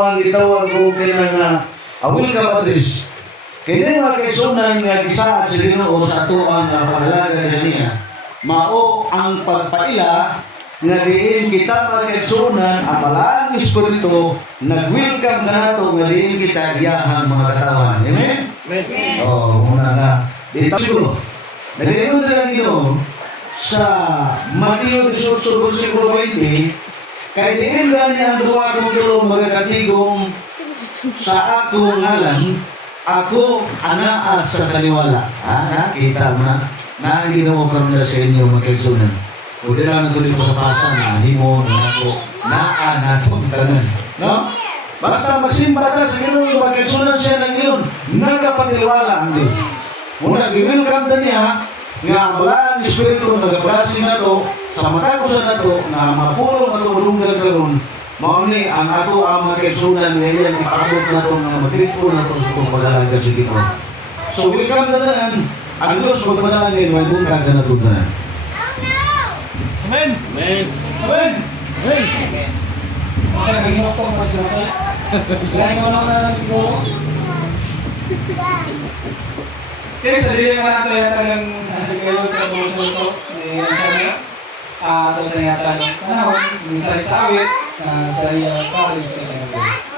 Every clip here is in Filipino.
ang gitawag ko kina nga awil ka matris. Kaya mga kaisunan nga gisaad sa Ginoo sa ato ang pag-alaga niya. Mao ang pagpaila nga diin kita magkaisunan ang malaking espiritu nag-welcome na nato nga diin kita giyahang mga katawan. Amen? Amen. Oh, muna nga. Dito siguro. Nagayon na lang ito sa Mateo 18, versículo 20, kay diin lang niya ang duwa kong tulong magkatigong sa akong ngalan, ako anaa sa kaliwala. Nakita mo na ang ginawa ko na sa inyo magkaisunan. Kung di lang natuloy mo sa pasa na himo na ako naanatong tanan. No? Basta magsimba ka sa Ginoo magkaisunan siya ng iyon. Nagapatiwala ang Diyos. Muna giwilkam na niya nga wala ang espiritu nagablasi na to sa matagusan na to na mapulong ato malunggan karon. Mao ni ang ato ang magkaisunan ngayon ipaabot na to nga matripo na to sa itong pag-alaga sa Ginoo. So welcome na tanan. Ang Diyos magpanalangin may bungkag na to tanan. Amen. Amen. Amen. Amen. Kasi naging ako kasi masaya. Kaya mo na siguro. Okay, sa dili naman nato yata ng nagkayo sa bulsa ito. Ito sa yata ng panahon. Minsan sa awit sa Paris na kanagay.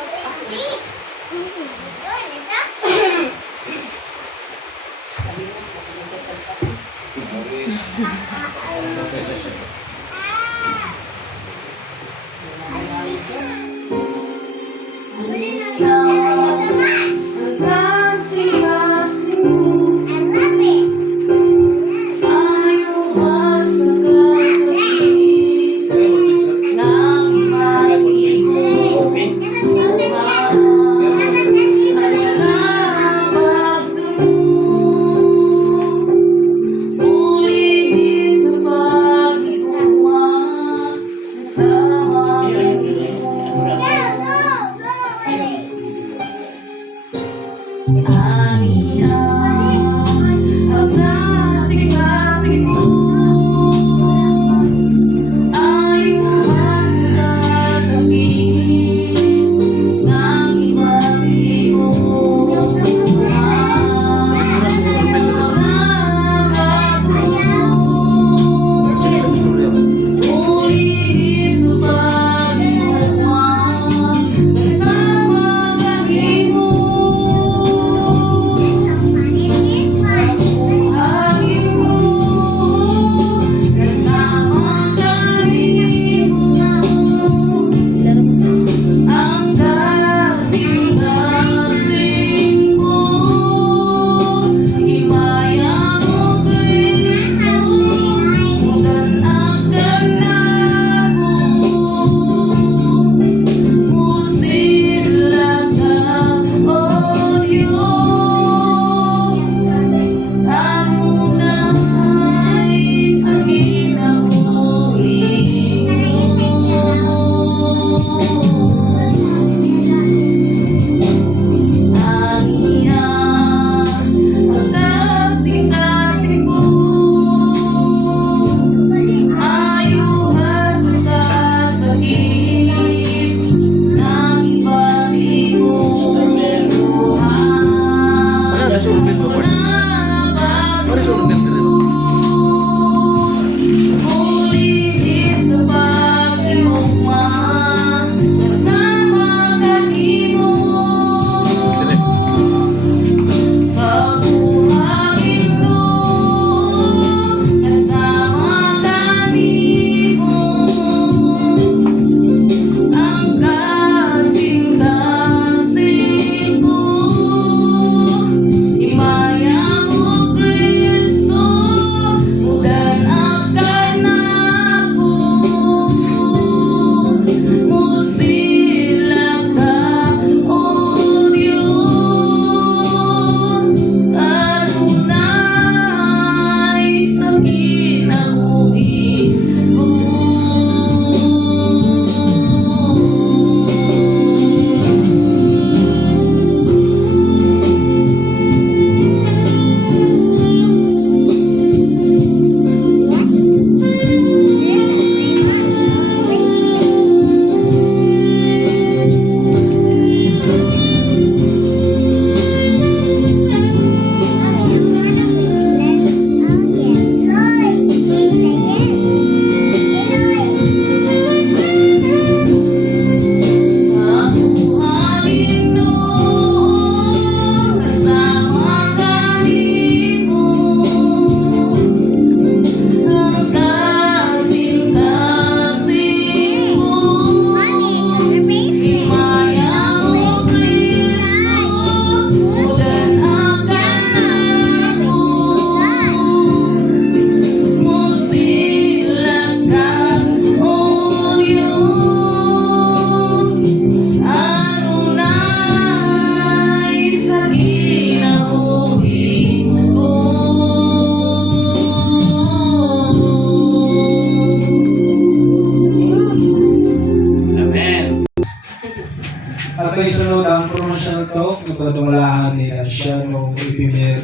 At kay sunod ang promotional talk na pagdumalaan ni Luciano Ipimer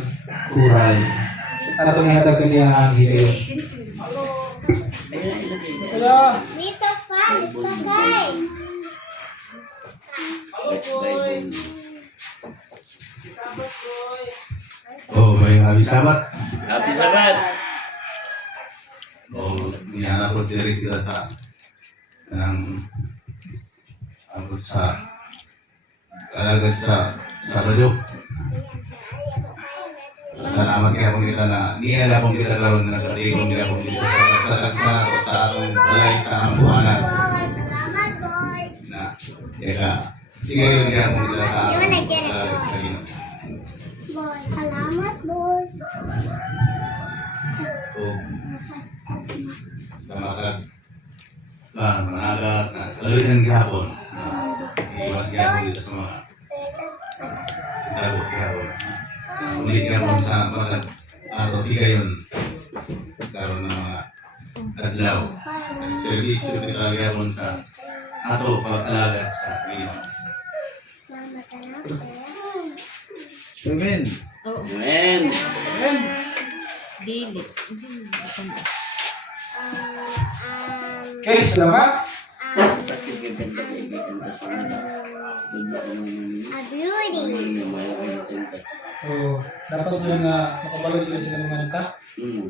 Kuray. At itong ihatag kaniya ang higayon. Kaya, Mr. Fun, Mr. Guy. Oh, may happy sabat. Happy Sabat. Oh, niya ko diri kita sa abot sa kalagad sa radyo. Salamat kaya po kita na niya po kita laro na nagkatigong nila po kita sa atong balay sa amang buhanan Salamat, boy. na ika tigay nila po kita sa You wanna get it, kalagad boy? sa Ginoo. Boy. Salamat, boy. O sa managat na kalawihan gihapon. Iwas gihapon dito sa mga Dago gihapon. Ulit gihapon sa mga ato higayon karon ng mga adlaw. Servisyo kita gihapon sa ato pag-alaga sa Ginoo. Salamat, anak. Amen. Amen. Dili. okay, salamat. A beauty. So, dapat yun na makabalo sila sila kumanta.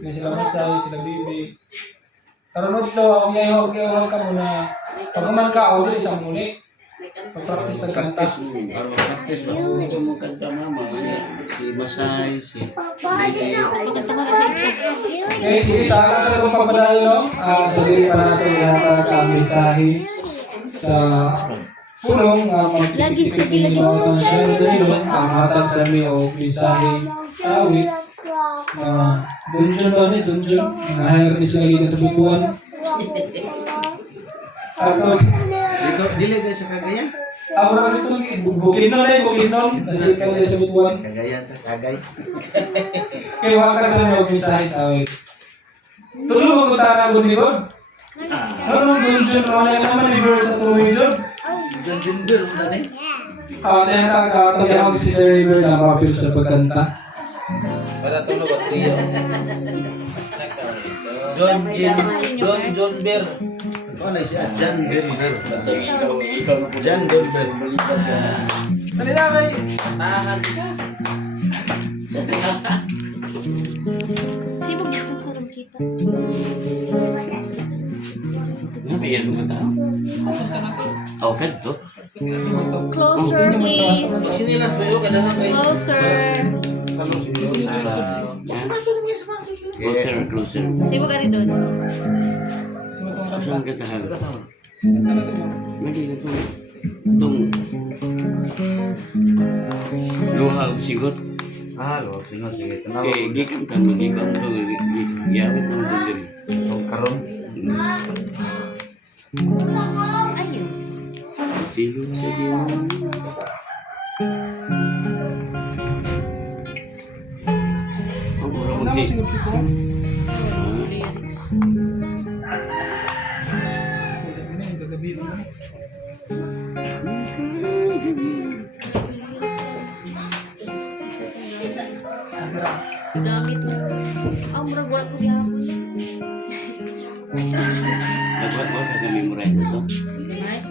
Kaya sila masay, sila bibi. Karunod to, ang yayaw ka muna. Pag kuman ka, o dili isang muli. Pag-practice ng kanta. Si Masay, si Papa, di na ako. Ikanta mo na sa isa. Okay, sige, sa itong pagpadayo, no? Sa dili pa natin ihatag ang mensahe sa pulong magpipigil ng siya ng ang hatag sa mi o mensahe sa awit. Dungeon daw ni, dungeon. Nahayag ni sila gina sa butuan. Ato, Dito, dili ka sa Cagayan? ako naman ito, Bukidnon na Bukidnon. Nasa ikaw na sa butuan. Cagayan, Cagay. Kaya wala ka sa mga mensahe sa awit. Tulong mo tayo ng likod. Ano dungeon? Wala naman reverse sa tuloy dyan. John Jinder, ano na Kaya nakakatawa si Sir River na mapil sa pagkanta. Para tulog at trio. John Ber. Ano na siya? John Ber. John Ber. Dali na kay. Sino ba ito parang kita? Nabiyan mo ka tao. Okay, to. Closer, please. Sinilas ba yun? Kadahan kayo. Closer. Closer, closer. Sino ka rin doon? Saan ka tahan? Lagi na ito. Itong luha o sigot. Ah, lo, singot. Eh, Tanaw. gikan ka mo, gikan to. Giyawit ng bulim. Itong karon. Ayun. Silo sa diyan. Ang mura magsi. Lyrics. Gamit mo. Ah, murag wala ko gihapon. Nagbuat mo ka na-memorize ito. Nice,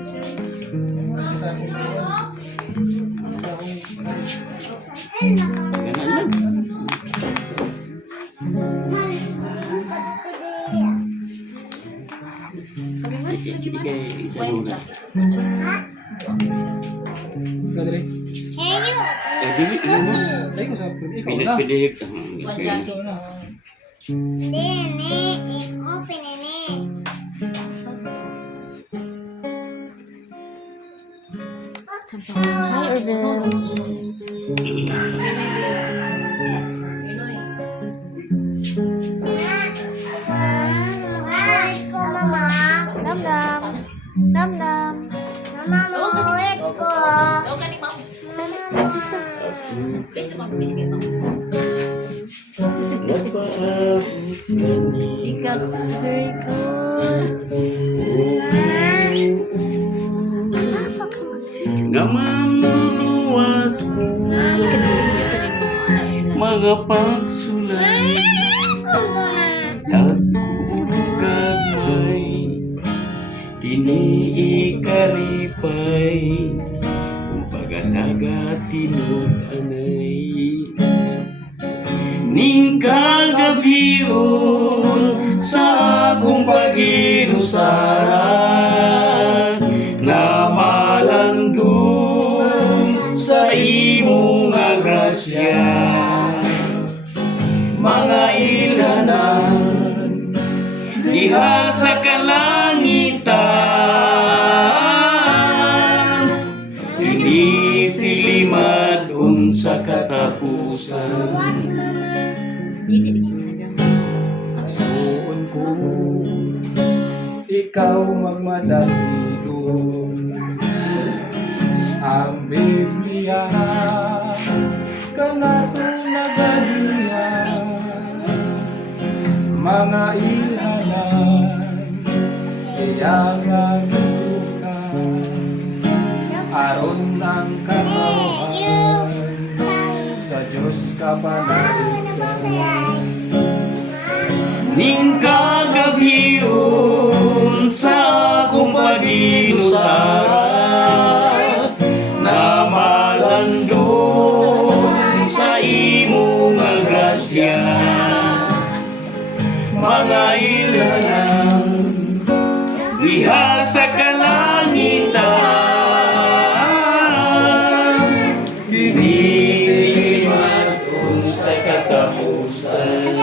sir. Ganun lang. Hindi kay isa muna. Kadali. Hey, you. Eh, dili, ino mo. Ay ko sa ikaw na. Pinipilihik. Ikaw na. Nene, open nene. Hi, Irvin. Ay, ko, mama. Nam-nam. Nam-nam. Mama, mauwit ko. Ikaw ka ni Ma'am. Please, Ma'am. Please, kay Ma'am. Because very good. Sapa ka man. Gama. luluwas ko mga pagsulay Nagkugagmay Kiniikaripay Kumbaga nagatinog anay Ning kagabiyon sa akong paginusaran Na malandong sa imong nga grasya Mga ilanan diha sa kalangitan Tinitilimad sa katapusan Asuon ko ikaw magmadasigon ang Biblia kanato nagaliya mga ilhanan kaya nga dudukan aron ang katawan sa Diyos kapanaligan Ning kagabiyon sa akong paginusaran Na malandong sa imong nga grasya Mga ilanan diha sa kalangitan Diniliman sa katapusan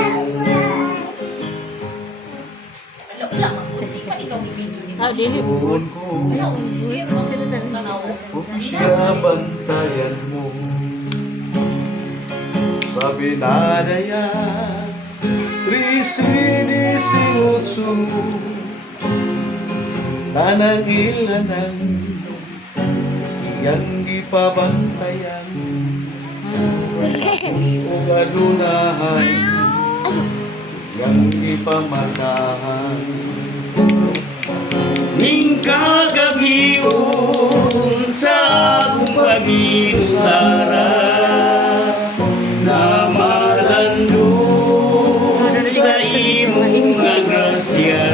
Ah, dili. Tuon ko kung siya bantayan mo Sa binadaya Risinisinutsu Tanang ilanan Iyang ipabantayan O galunahan Iyang ipamatahan Ning kagabiyon sa akong paginusaran Na malandong sa imong nga grasya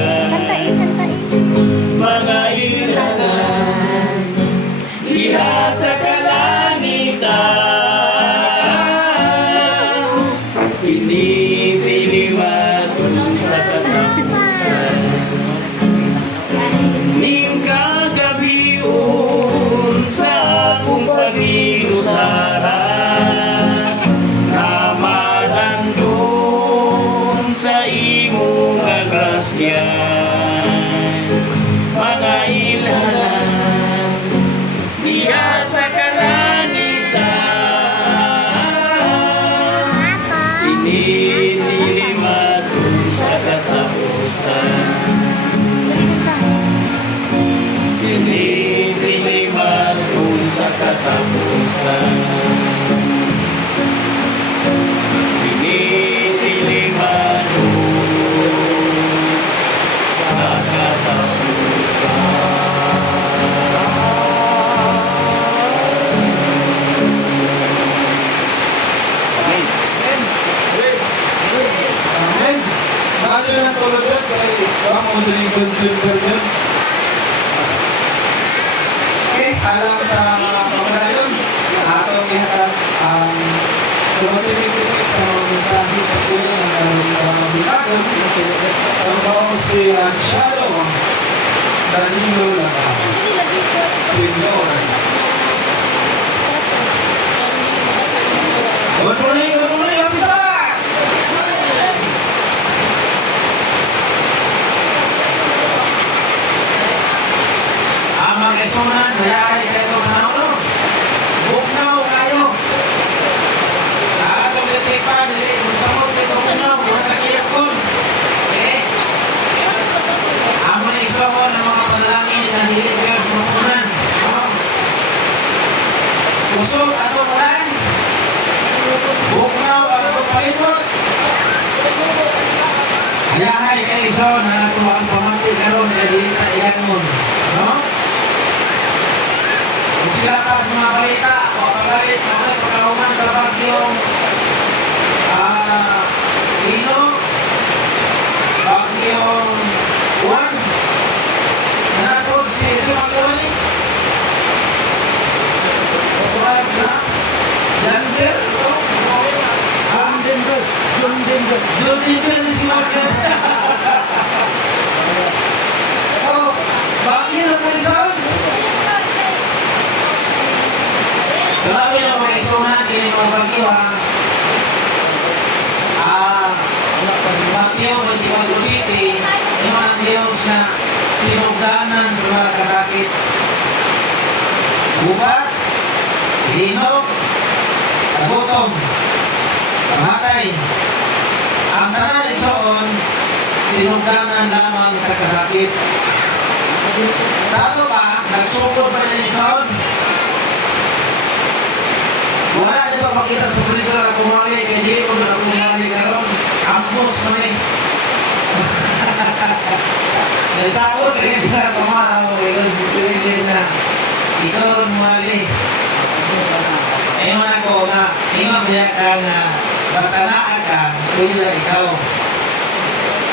Mga ilanan diha sa kalangitan Tinitiliman sa katapusan Ning kagabiyon sa akong paginusaran Na malandong sa imong nga grasya Mga ilanan diha sa kalangitan Tinitiliman sa katapusan Tinitiliman sa katapusan Tinitiliman sa Amen. Bago na tulog yun, kaya ikaw mo dyan. Okay, alam sa pamadayon, atong ihatag ang sumatinig sa mga mensahe sa puno ng bitagon. Ang si Shadow, Danilo na Senyor. Good morning, Kapisa! Amang esunan, mayari kayo manaulo. Buknaw kayo. Atong litipan, musamot kayo buknaw, mga kakiyakon. Okay? Amang esunan ng mga panalangin na hilig kayo buknan. Usog ato palan. Buknaw ang pagpalipot. Ayahay kayo iso na ito ang pamati karon na hilig na iyan mo. No? sila ka sa mga balita, o pagalit, mga pagkahuman sa bagyong Ino, bagyong Juan, nanakot si Sumagawani, Juan na, Jander, John Denver ni si Magawani. Oh, bagyo na pulisan. Grabe na mga isunan, kini mga bagyo ha. Bagyo, Bagyo City, yung mga bagyo sa sinugdanan sa mga kasakit. Gubat, hinog, gutom, pamatay. Ang tanan isuon, sinugdanan lamang sa kasakit. Sa ato pa, nagsukod pa rin isuon. Wala na ba makita sa pelikula na kumali, kaya hindi ko na kumali karon. Ampos kami. Nagsakot, kaya hindi na kumahaw. Kaya sisilitin na. Ikaw rin kumali. Ewan ako na, ingat niya ka na basanaan ka, pwede na ikaw.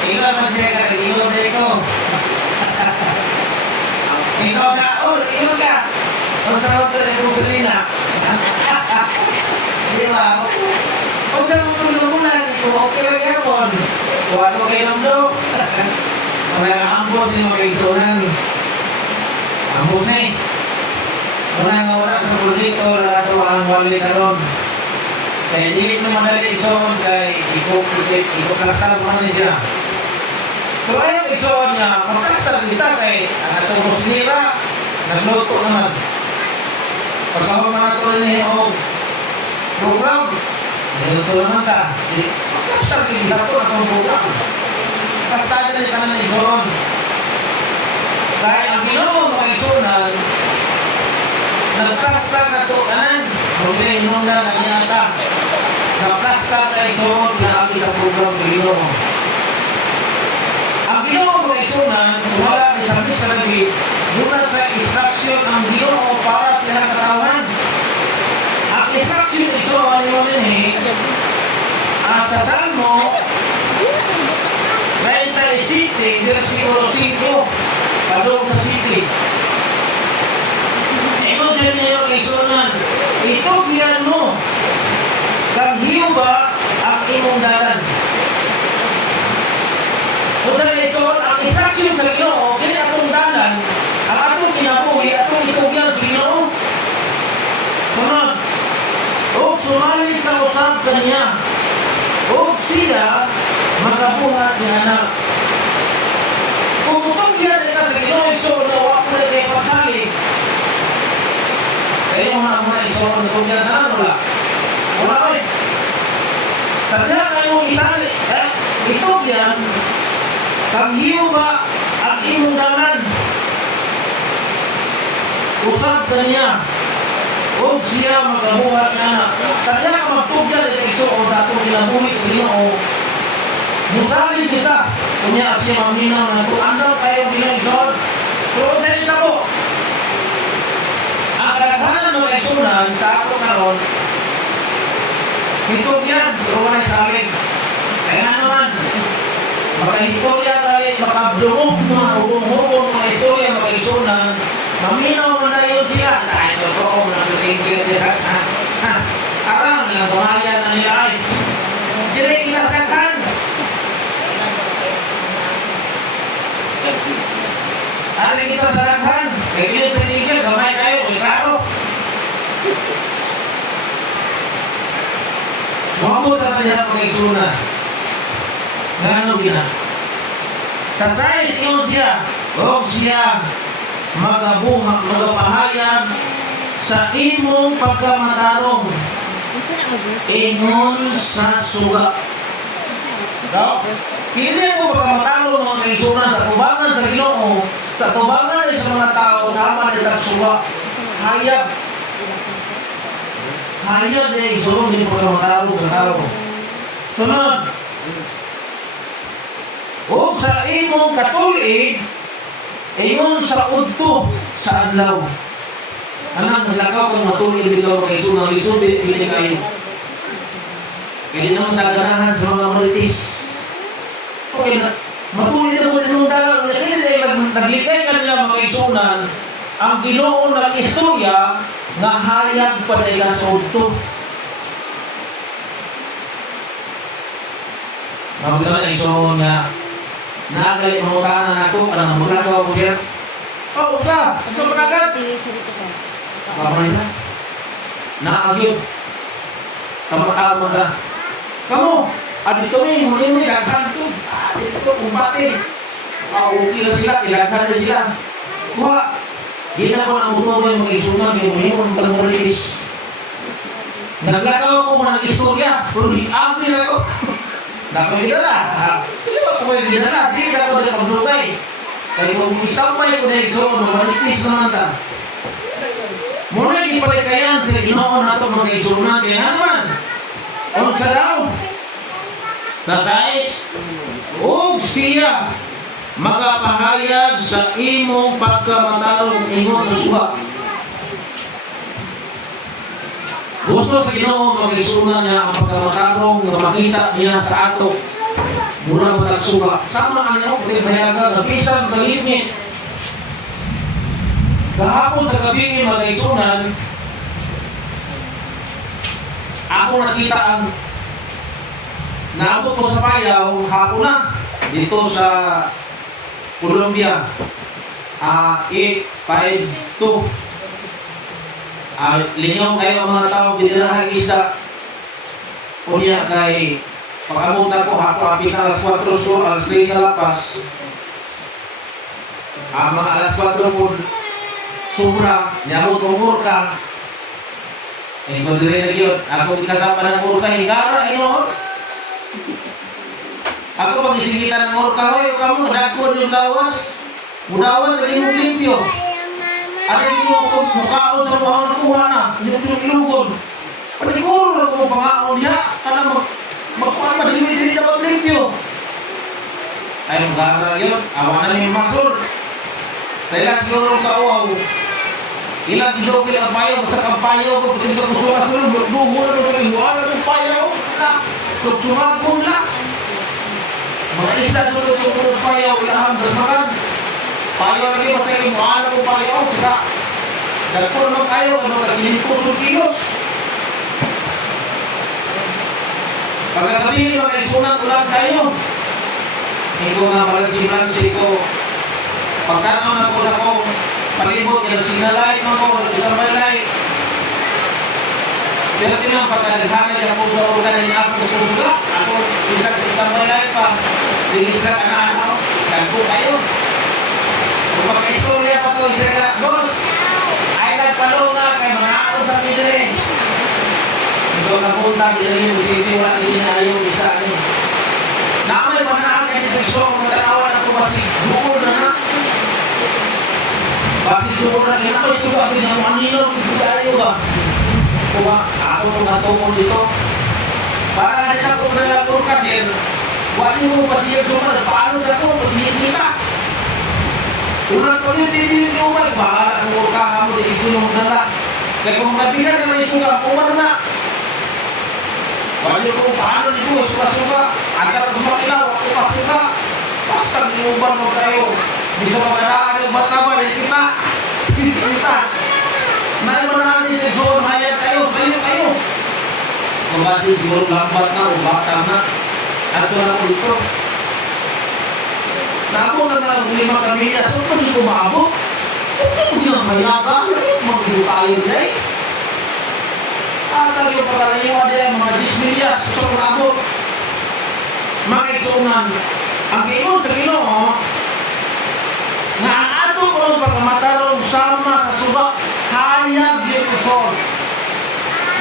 Ikaw man siya ka, ikaw na ikaw. Ikaw na, ikaw ka. O sa mga ito na kusulina. Di ba? O sa mga tulungan, okay lang yapon. Huwag ko kayo ng do. Mga ambos yung mga isunan. Ambos na eh. Wala sa proyekto na ito ang wali karon. Kaya hindi mo madali isuon kay ikaw naman siya. Pero ayaw isuon niya, magkasal kita kay ang itong musmira, nagluto naman. Pagkawag mga tuloy niya yung program, nagluto naman ka. Magkasal kita po na itong program. Kasal na rin ka na isuon. Kaya ang Ginoo mga isunan, nagplastar na ito kanan, okay, nung na nanyata. Nagplastar na isuon na agi sa program sa Ginoo. Ang Ginoo mga isunan, sumala ni Sabi sa Nabi, mula sa instruction ang Ginoo para sa ilang katawan. Ang instruction isuon yun sa Salmo 97, versikulo 5, padung sa City. Ikaw siya niyo isunan, ito kiyan mo, kang hiyo ba ang imong dalan? Kung sa ison, ang instruction sa Ginoo, kaya atong dalan, ang atong kinabuhi, atong itugyan sa Ginoo. Sunod, o sumali ka usab kaniya, o siya magabuhat ni anak. Kung itugyan ka sa Ginoo, ison, na wak mo na kayo pagsali, kayo mga ison, itugyan na ano lang? Wala ko eh. Sadya kayo isali, itugyan, kang hiyo ba ang imong dalan? Usab kaniya, o siya magabuhat na anak. Sadya ka magtugyan at isuon sa atong kinabuhi sa Ginoo. Musali kita, kunya siya maminaw na ito. Andal kayo ginagsoon. Pero sa inyo po, ang kalaghanan ng isunan sa ako karon, itugyan, pero wala saling. Kaya naman, makahistorya tayo, makabdungog mga hubong-hubong mga istorya, makaisunan, maminaw mo na yun sila. Sa ito po ako, nakitingin nila. Arang, nilang buhaya na nila ay. Direk inatakan. Hari kita sa laghan. Kaya yun pinigil, gamay kayo, ulikaro. Mamot na tayo makaisunan. Gano'n gina. Sa sais yun siya, o siya magapahayag sa imong pagkamatarong ingon sa suga. No? Hindi mo pagkamatarong mga kaisunan sa tubangan sa Ginoo, sa tubangan ay sa mga tao, sama na itang suga. Hayag. Hayag na isuron din pagkamatarong sa tao. Sunod. O sa imong katulig, ingon sa udto sa adlaw. anak, naglakaw kang matuloy din ikaw kay sunang lisod, hindi kayo. Kaya di naman taganahan sa mga maritis. Okay na, matuloy din naman yung dalang, hindi naglikay ka nila mga isunan, ang ginoon ng istorya, nga hayag pa na ilasod to. Mabagaman ang isuon nga, nakakalit mga utanan na ako, parang magagawa ko siya. Oh, ka! Ito managat! Kamay na. Nakakagyod. Kamakama ka. Kamu! Dito muli ilaghan to. Dito kumbate. Okay na sila, ilaghan na sila. Kuha! Gina ko ng muto mo yung mga isunan, yung muhimon ng pag-release. Naglakaw ako mga nag-istorya, pero di na ako. Nakakita na. Kasi ba po kayo dinala? Hindi ka ako na pagdukay. Kaya kung istampay ko na isunan, malikis naman ta. Muna di palikayan sila ginoon nato mga isunan. Kaya naman, kung sa daw, sa sais, o siya, makapahayag sa imong pagkamatarong ingon sa suha. Gusto sa Ginoo mag-isunan niya ang pagkamatarong na makita niya sa ato mula matagsuha. Sama ka niyo, pati payaga, napisang kalimit. Kahapon sa gabi mag-isunan, ako nakita ang naabot ko sa payaw, hapon na, dito sa Colombia, 852. Lingaw kayo mga tao, binirahan isda. Kunya kay pag-abot na ko, hapon apit na alas 4 so, alas 3 sa lapas. Mga alas 4 po, sobra, niabot kong urka. Kung dire na yun, ako ikasama ng urka, hingara, inoon. Ako pag isingitan ng urka, hoy, kamu, dagkon yung lawas. Mudawan, lagi mong limpyo. Aray mo kung mukhaon sa mga nakuha na, yung ilugon. Paniguro na kung pangaon niya, ka magkuhan madali-dali na maglimpyo. Ay, magkara yun, awa na niyo maksol. Dahil siguro ang kauaw, ilang ilogil ang payaw, basta kang payaw ko, pati ka kusunga-sunod, lumo na nung iwala ng payaw, suksumag mo na. Mga isa sunod yung puros payaw, ilahan, das makan. Payo lagi basta yung mahal ko payo sila. Dagpo naman kayo, ano, nag-limpos yung kilos. Pagkagabi, mga isunan ulan kayo. Ito nga pala si Francis ko. Pagkano na ko sa ko, palibot, yung sinalay ko ko, isang malay. Pero tinang pagkadaghanay niya po sa organ niya ako sa suga. Ako, isang malay pa. Sinisra ka na ano, dagpo kayo. Kung magka-istorya pa po, isa boss, ay nagpalunga kay mga ako sa pidre. Ito na punta, hindi yung city, wala din na yung isa. Nakamay pa na kay Nitexo, matanawan ako basi Jukol na na. Basi Jukol na, kaya ako isuga, pinanganino, kaya ba? Kung ako nung natungkol dito, para rin ako nalagpuro kasi, wali mo ba siya sumunod, paano sa ko, pag-iinita? Unang ko yun, hindi yung umay, bahala ang urkahan mo, hindi ko nala. Kaya kung nabigan na may suga, umar na. Wala ko paano nito, suga-suga. Antara sa makilaw, ako pasuga. Basta niuban mo kayo. Bisa magandaan yung bataba, kita. Kita. Naibanahan nito, suon, hayag kayo, kayo. Kung kasi siguro lambat na, o bata na. Ato na ko dito. Naabot na lang 5 kamilya, so kung hindi ko maabot, kung hindi lang mayaga, mag-ibo tayo na eh. At yung pagkalayiwa nila, mga 10 milya, so maabot. Mga isunan, ang ingon sa Ginoo, nga ang ato ko ng pagkamatarong sama sa suba, hayag yung uson.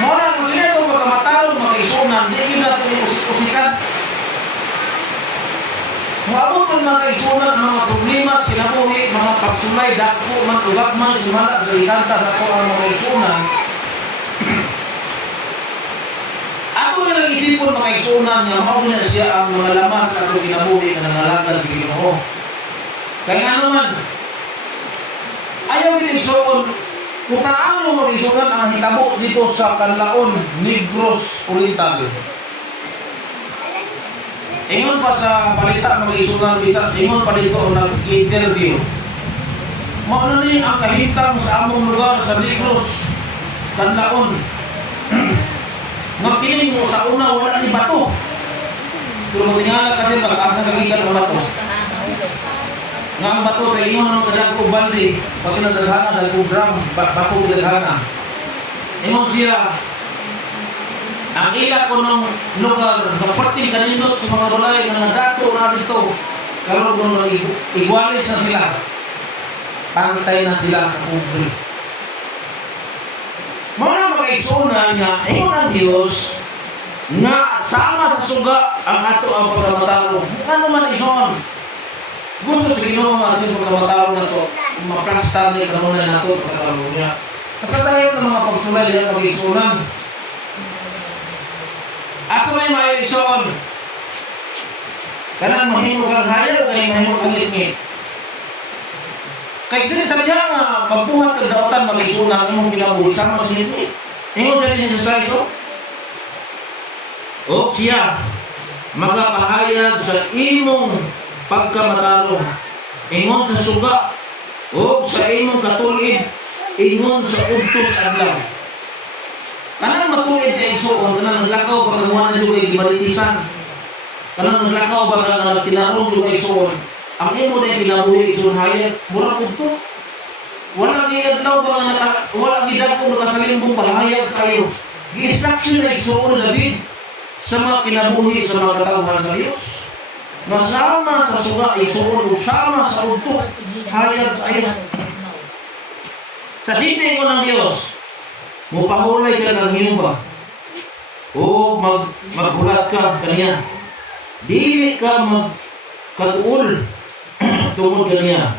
Muna, kung hindi ito pagkamatarong mga isunan, hindi natin yung usikan. Maabot ang mga isunan, mga problema, sinabuhi, mga pagsulay, dako, mga ugagman, sumala, sa ikanta sa ko ang mga isunan. Ako na nag-isipon mga isunan niya, maabot na siya ang mga lamas sa kong kinabuhi na nangalagad sa Ginoo. Kaya nga naman, ayaw din isuon, Kung taano mo isugan ang hitabo dito sa Canlaon, Negros Oriental. Ingon pa sa balita mga isugan bisan, ingon pa dito nag-interview. Mauna ni ang kahintang sa among lugar sa Negros, Canlaon. Magkiling mo sa una wala ni bato. Pero tingala kasi pag-asa kagikan ng bato. Nga ang bato kay ingon ng kadagko balde, pag kinadaghana dagko drum, bato kinadaghana. Ingon siya, ang ila ko ng lugar, kapating kanindot sa mga balay na dato na dito, karon kung igualis na sila, pantay na sila ng ubri. Mga makaisuna niya, ingon ang Diyos, nga sama sa suga ang ato ang pagkamataro. Ano man ison? Gusto sa Ginoo ang ating pagkamataro na ito, maplastar niya kanunan na ito pagkamataro niya. Kasalayan ng mga pagsulay niya mag-isunan. Asa may ison? Kanang mahimo kang hayal, kanang mahimo kang ngit-ngit. Kaya kasi sa diya nga, pagbuhat ng daotan mag-isunan, imong kinabuhi sama sa ngit-ngit. Ingon sa rin sa slide, o siya magpahayag sa imong pagkamataro, ingon sa suga o sa imong katulid, ingon sa udtos adlaw. Kanang matulid kay isuon, kanang naglakaw pag nanguha na kay gibaritisan, kanang naglakaw pag tinarong kay isuon, ang imo na kinabuhi isuon hayag mura udto. Wala gi adlaw ba nga wala gi dagko nakasalimbong pahayag kayo. Gi-instruction na isuon David sa mga kinabuhi sa mga katawhan sa Diyos. Masama sa suga, isuon, sama sa udto, hayag kayo. Sa sindi ko ng Diyos, mupahulay ka ng hiyumba, o maghulat ka kaniya. Dili ka magkatuol tungod kaniya.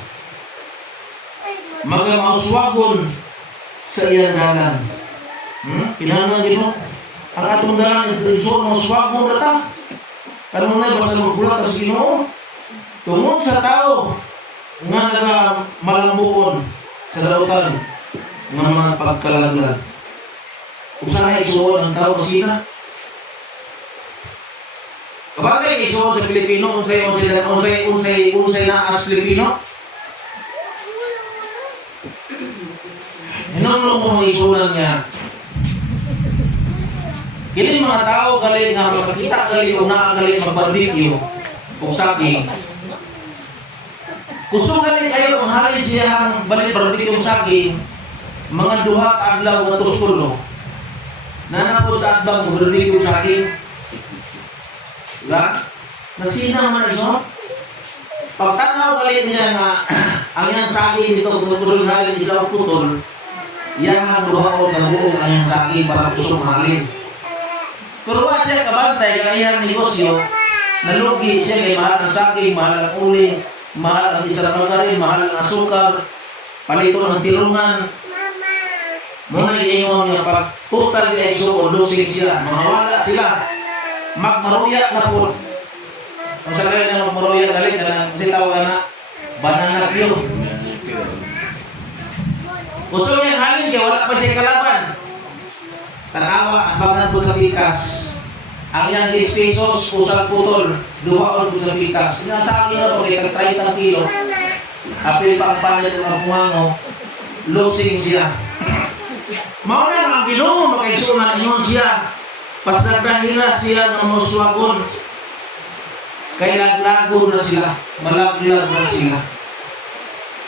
Magamauswagon sa iyang dalan. Kinahanglan din mo. Ang atong dalan ito mga swakon na ta. Kanong na basta magkulat sa Ginoo. Tungod sa tao nga naga malambukon sa dautan nga mga pagkalaglag. Usahay isuon ang tao sina. Kabantay isuon sa Pilipino unsay na as Pilipino. Hinong mo isunan niya. Kini mga tao galing nga makakita galing o nakagaling mag-barbecue kung saging. Gusto galing kayo manghalin siya ang barbecue kung saging, mga duha ka adlaw nga tusulo. Nanapod sa adlaw mag-barbecue saging. Diba? Nasina man iso. Pagtanaw galing niya nga ang iyang saging dito kung tusulo halin isang putol, iyang duha o nabuong ang iyang saging para kusong halin. Pero wala siya kabantay ng iyang negosyo, nalugi siya kay mahal ng saging, mahal ng uling, mahal ang isang magarin, mahal ng asukar, palito ng tirungan. Muna iingon niya, pag total niya iso o losing sila, mawala sila, magmaruya na po. Kung sa kayo na magmaruya galing, kasi tawag na, banana cue. Gusto niya halin kaya wala pa siya kalaban. Tanawa, ang bangan po sa pikas. Ang yang 10 pesos, usang putol, duhaon po sa pikas. Nasa akin na po, kaya 30 kilo. Apil pa ang panit ng pumango, losing siya. Mauna ang Ginoo, makaisunan inyon siya. Pasagdahila siya ng muswagon. Kaya laglago na sila, malaglag na sila.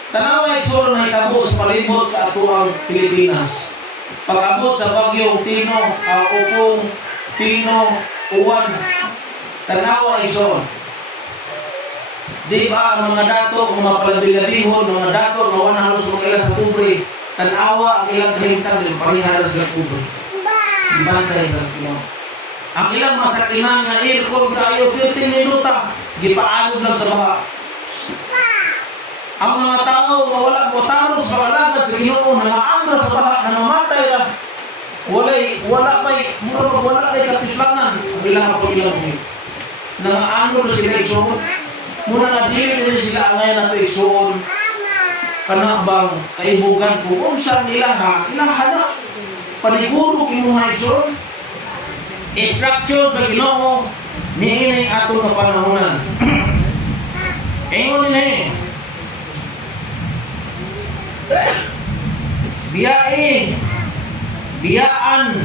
Tanawa isulong na itabo sa palibot sa atuang Pilipinas. Pag-abot sa bagyong Tino, Upong, Tino, Uwan, tanawa ison. Di ba ang mga dato, kung mapaladilabihon, mga dato, mga halos mga ilang sa kubre, tanawa ang ilang kahintang, parihalas sa kubre. Ibantay sa Ginoo. Ang ilang masakinan nga aircon kayo, 15 minuta, gipaanod lang sa baha. Ang mga tao wala mo taro sa paglalagad sa Ginoo, nangaandra sa baha, nangamatay lang. Wala kay kapislanan. Ang ilang po ilang po. Nangaandra sila isuon. Muna nga dili sila ngayon na ito isuon. kana bang kaibugan ko kung saan ilaha na paniguro kinuha ison instruction sa Ginoo niinay ato nga panahonan. Ingon ni biyaan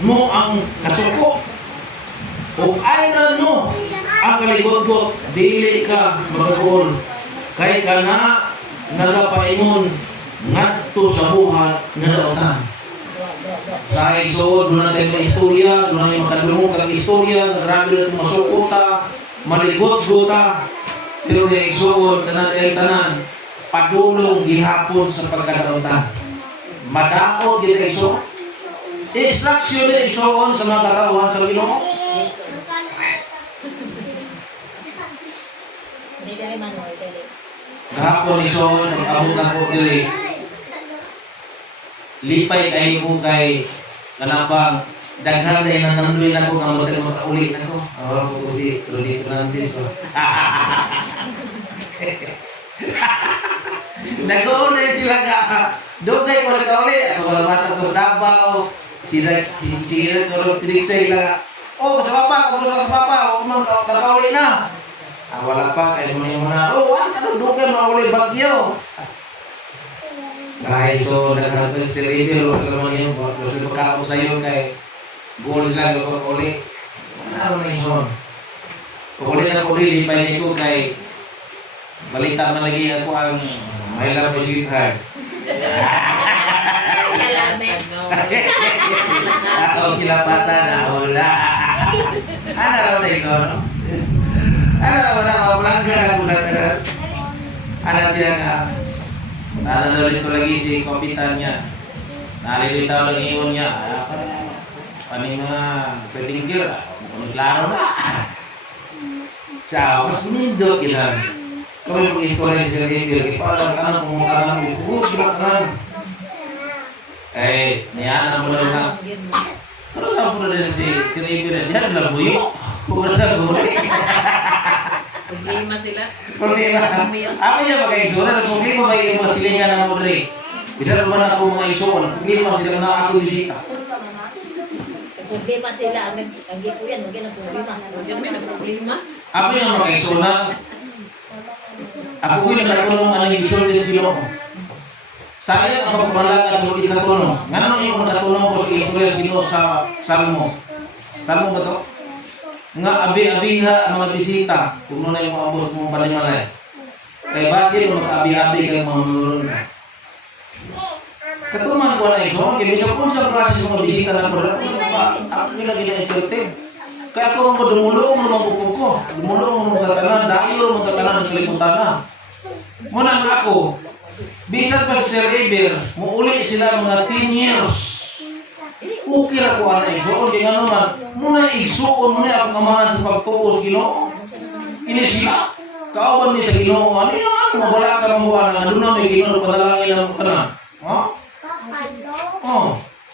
mo ang kasuko o ayran mo ang kaligot-got dili ka magagol kay kana nagapaingon ngadto sa buhat nga daotan. Sa iso, doon natin may istorya, doon natin makadulong kag istorya, grabe natin masukota, maligot-gota. Pero na iso, tanan, padulong gihapon sa pagkadaotan. Madaot dito iso. Instruction na isoon sa mga katauhan sa Ginoo. Hindi kami manual, dali. Gahapon isoon, pag-abot na ko dili. Lipay kayo ko kay kanapang daghan na yung nandoy na ko nga ulit na ko. Awala ko si Rudy Fernandez. Nag-uulay sila ka. Doon kayo ko nag-uulay. Ako wala mata ko Davao. Sila ko pinigsay lang. Oh, sa papa. Kung sa papa. Huwag mo nag-uulay na. Wala pa. Kayo mo yung muna. Oh, wala. Doon kayo mag-uulay bagyo. Ay, so nagkakaroon si River, wala naman yun. Kasi pagkako sa'yo kay gold lang ako uli. Ano na yun? Kung uli na ko uli, lipay ko kay balita man lagi ako ang my love is sweetheart. Ako sila pasa na wala. Ano raw na ito, no? Ano raw na ako, plangga na ko na. Ano siya nga? Nananood ko lagi si kapitan niya. Nalilitaw ng iyon niya. Ano mga petingkir? Klaro na. Sa mas minindot ilan. Kami mag-istorya si River. Ipalang ka na kung mukha ng bukulat na. Eh, niyanan mo na. Ano saan po na rin si River? Diyan lang buyo. Pura na buyo. Problema sila. Problema. Ako niya magka-isura. Problema may masilingan ng mudri. Bisa naman ako mga isuon. Problema sila na ako bisita. Problema sila. Ang gipo yan, huwag yan ang problema. Huwag yan may problema. Ako yung magka-isura. Ako yung nagkatulong ang isul des Ginoo. Saya ang pagpamalagan mo ikatulong. Ngano yung magkatulong ko sa isul des Ginoo sa Salmo. Salmo ba to? Nga abi-abiha ang mga bisita kung na yung mga boss mong panimalay. Kaya base mo mag-abi-abi kayong mga manulong na. Katuman ko na ito, kaya bisa kung sa klase sa mga bisita na product, ako nila gina-intertain. Kaya ako mga dumulong mo mga buko ko, dumulong mo mga tatanan, dahil mo mga tatanan ng kalimutan na. Muna nga ako, bisan pa sa Sir Eber, muuli sila mga 10 years. Okay ra ko ana igsoon di nga naman muna igsoon mo na ang amahan sa pagtuos Ginoo. Kini sila kauban ni sa Ginoo ano yan wala ka mabuha na doon na may Ginoo panalangin ng tanan.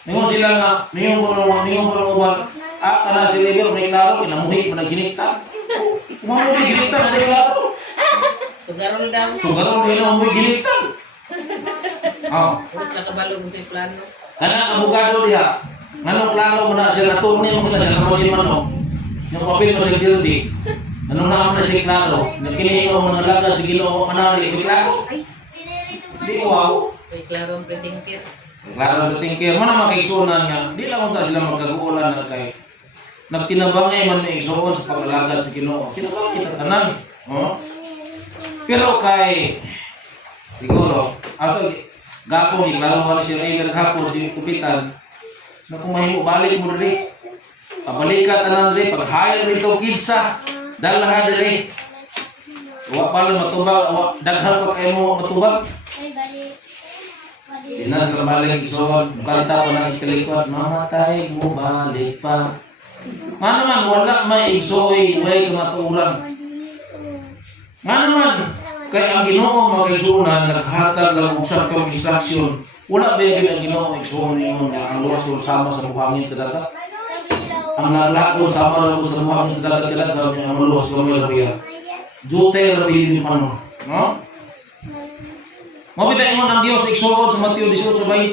Ningon sila nga ningon ko na kana si River may klaro kinamuhi pa naginikta. Kumamu ni ginikta na klaro. Sugarol daw. Sugarol din ang muy ginikta. Wala sa kabalo mo sa plano. Kana abogado diha. Nganong klaro mo na siya naturnay mo kita sa si Manong. Yung papel mo sa Dildi. Anong naam na siya klaro? Nakinihingaw mo ng laga sa Ginoo manali. May klaro? Di wow. May klaro ang pretingkir. Klaro ang pretingkir. Mana makaisunan niya. Di lang unta sila magkaguulan na kay nagtinabangay man na isuon sa pag-alaga sa Ginoo. Tinabangay na tanan. Pero kay siguro, aso gapon iklaro man si River gapon si Kupitan. Na kung mahimo balik mo rin. Pabalikat na rin. Pag-hire rito kidsa. Dalahan rin. Huwag pala matubag. Daghan pa kayo mo matubag. Tinag na balik isuon. Kanta pa ng ikalikot. Mamatay mo balik pa. Nga naman wala may igsoy. Way kamaturan. Nga naman. Kaya ang Ginoo mag-isunan. Naghatag lang sa instruction. Wala ba yung ang Ginoo igsoon niyo na ang luwas sama sa buhangin sa dagat? Ang nalako sama lang sa buhangin sa dagat nila gawin ang luwas kami rabiya. Jute rabiya yung ano. No? Mabitay mo ng Dios igsoon sa Mateo 18:20.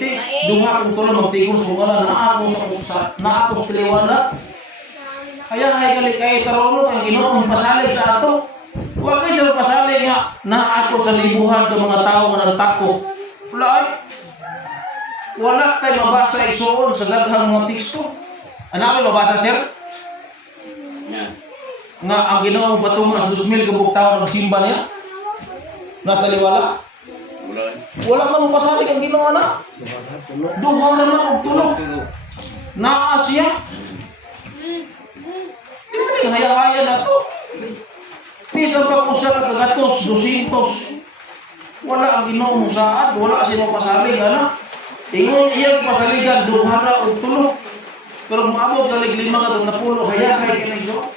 Duha kung tulo magtigom sa wala na ako sa tiliwala. Kaya gali kay tarono ang Ginoo pasalig sa ato. Wa kay sa pasalig nga na ako sa libuhan ka mga tawo nga nagtako. Wala tay mabasa igsoon sa daghang mga teksto. Ana ba mabasa sir? Yan. Nga ang Ginoo batungo sa 2,000 kabuk tawo ng simba niya. Nasa liwala. Wala man pasalig ang Ginoo na. Duha naman og tulo. Naa siya. Ay, haya-haya na to. Bisan pa kung sa kagatos, 200. Wala ang Ginoo mo saad, wala siya pasalig, ana. Ingon iyang pasaligan, duha ra og tulo. Pero maabot galig 5 ka na pulo, haya-haya ka na iso.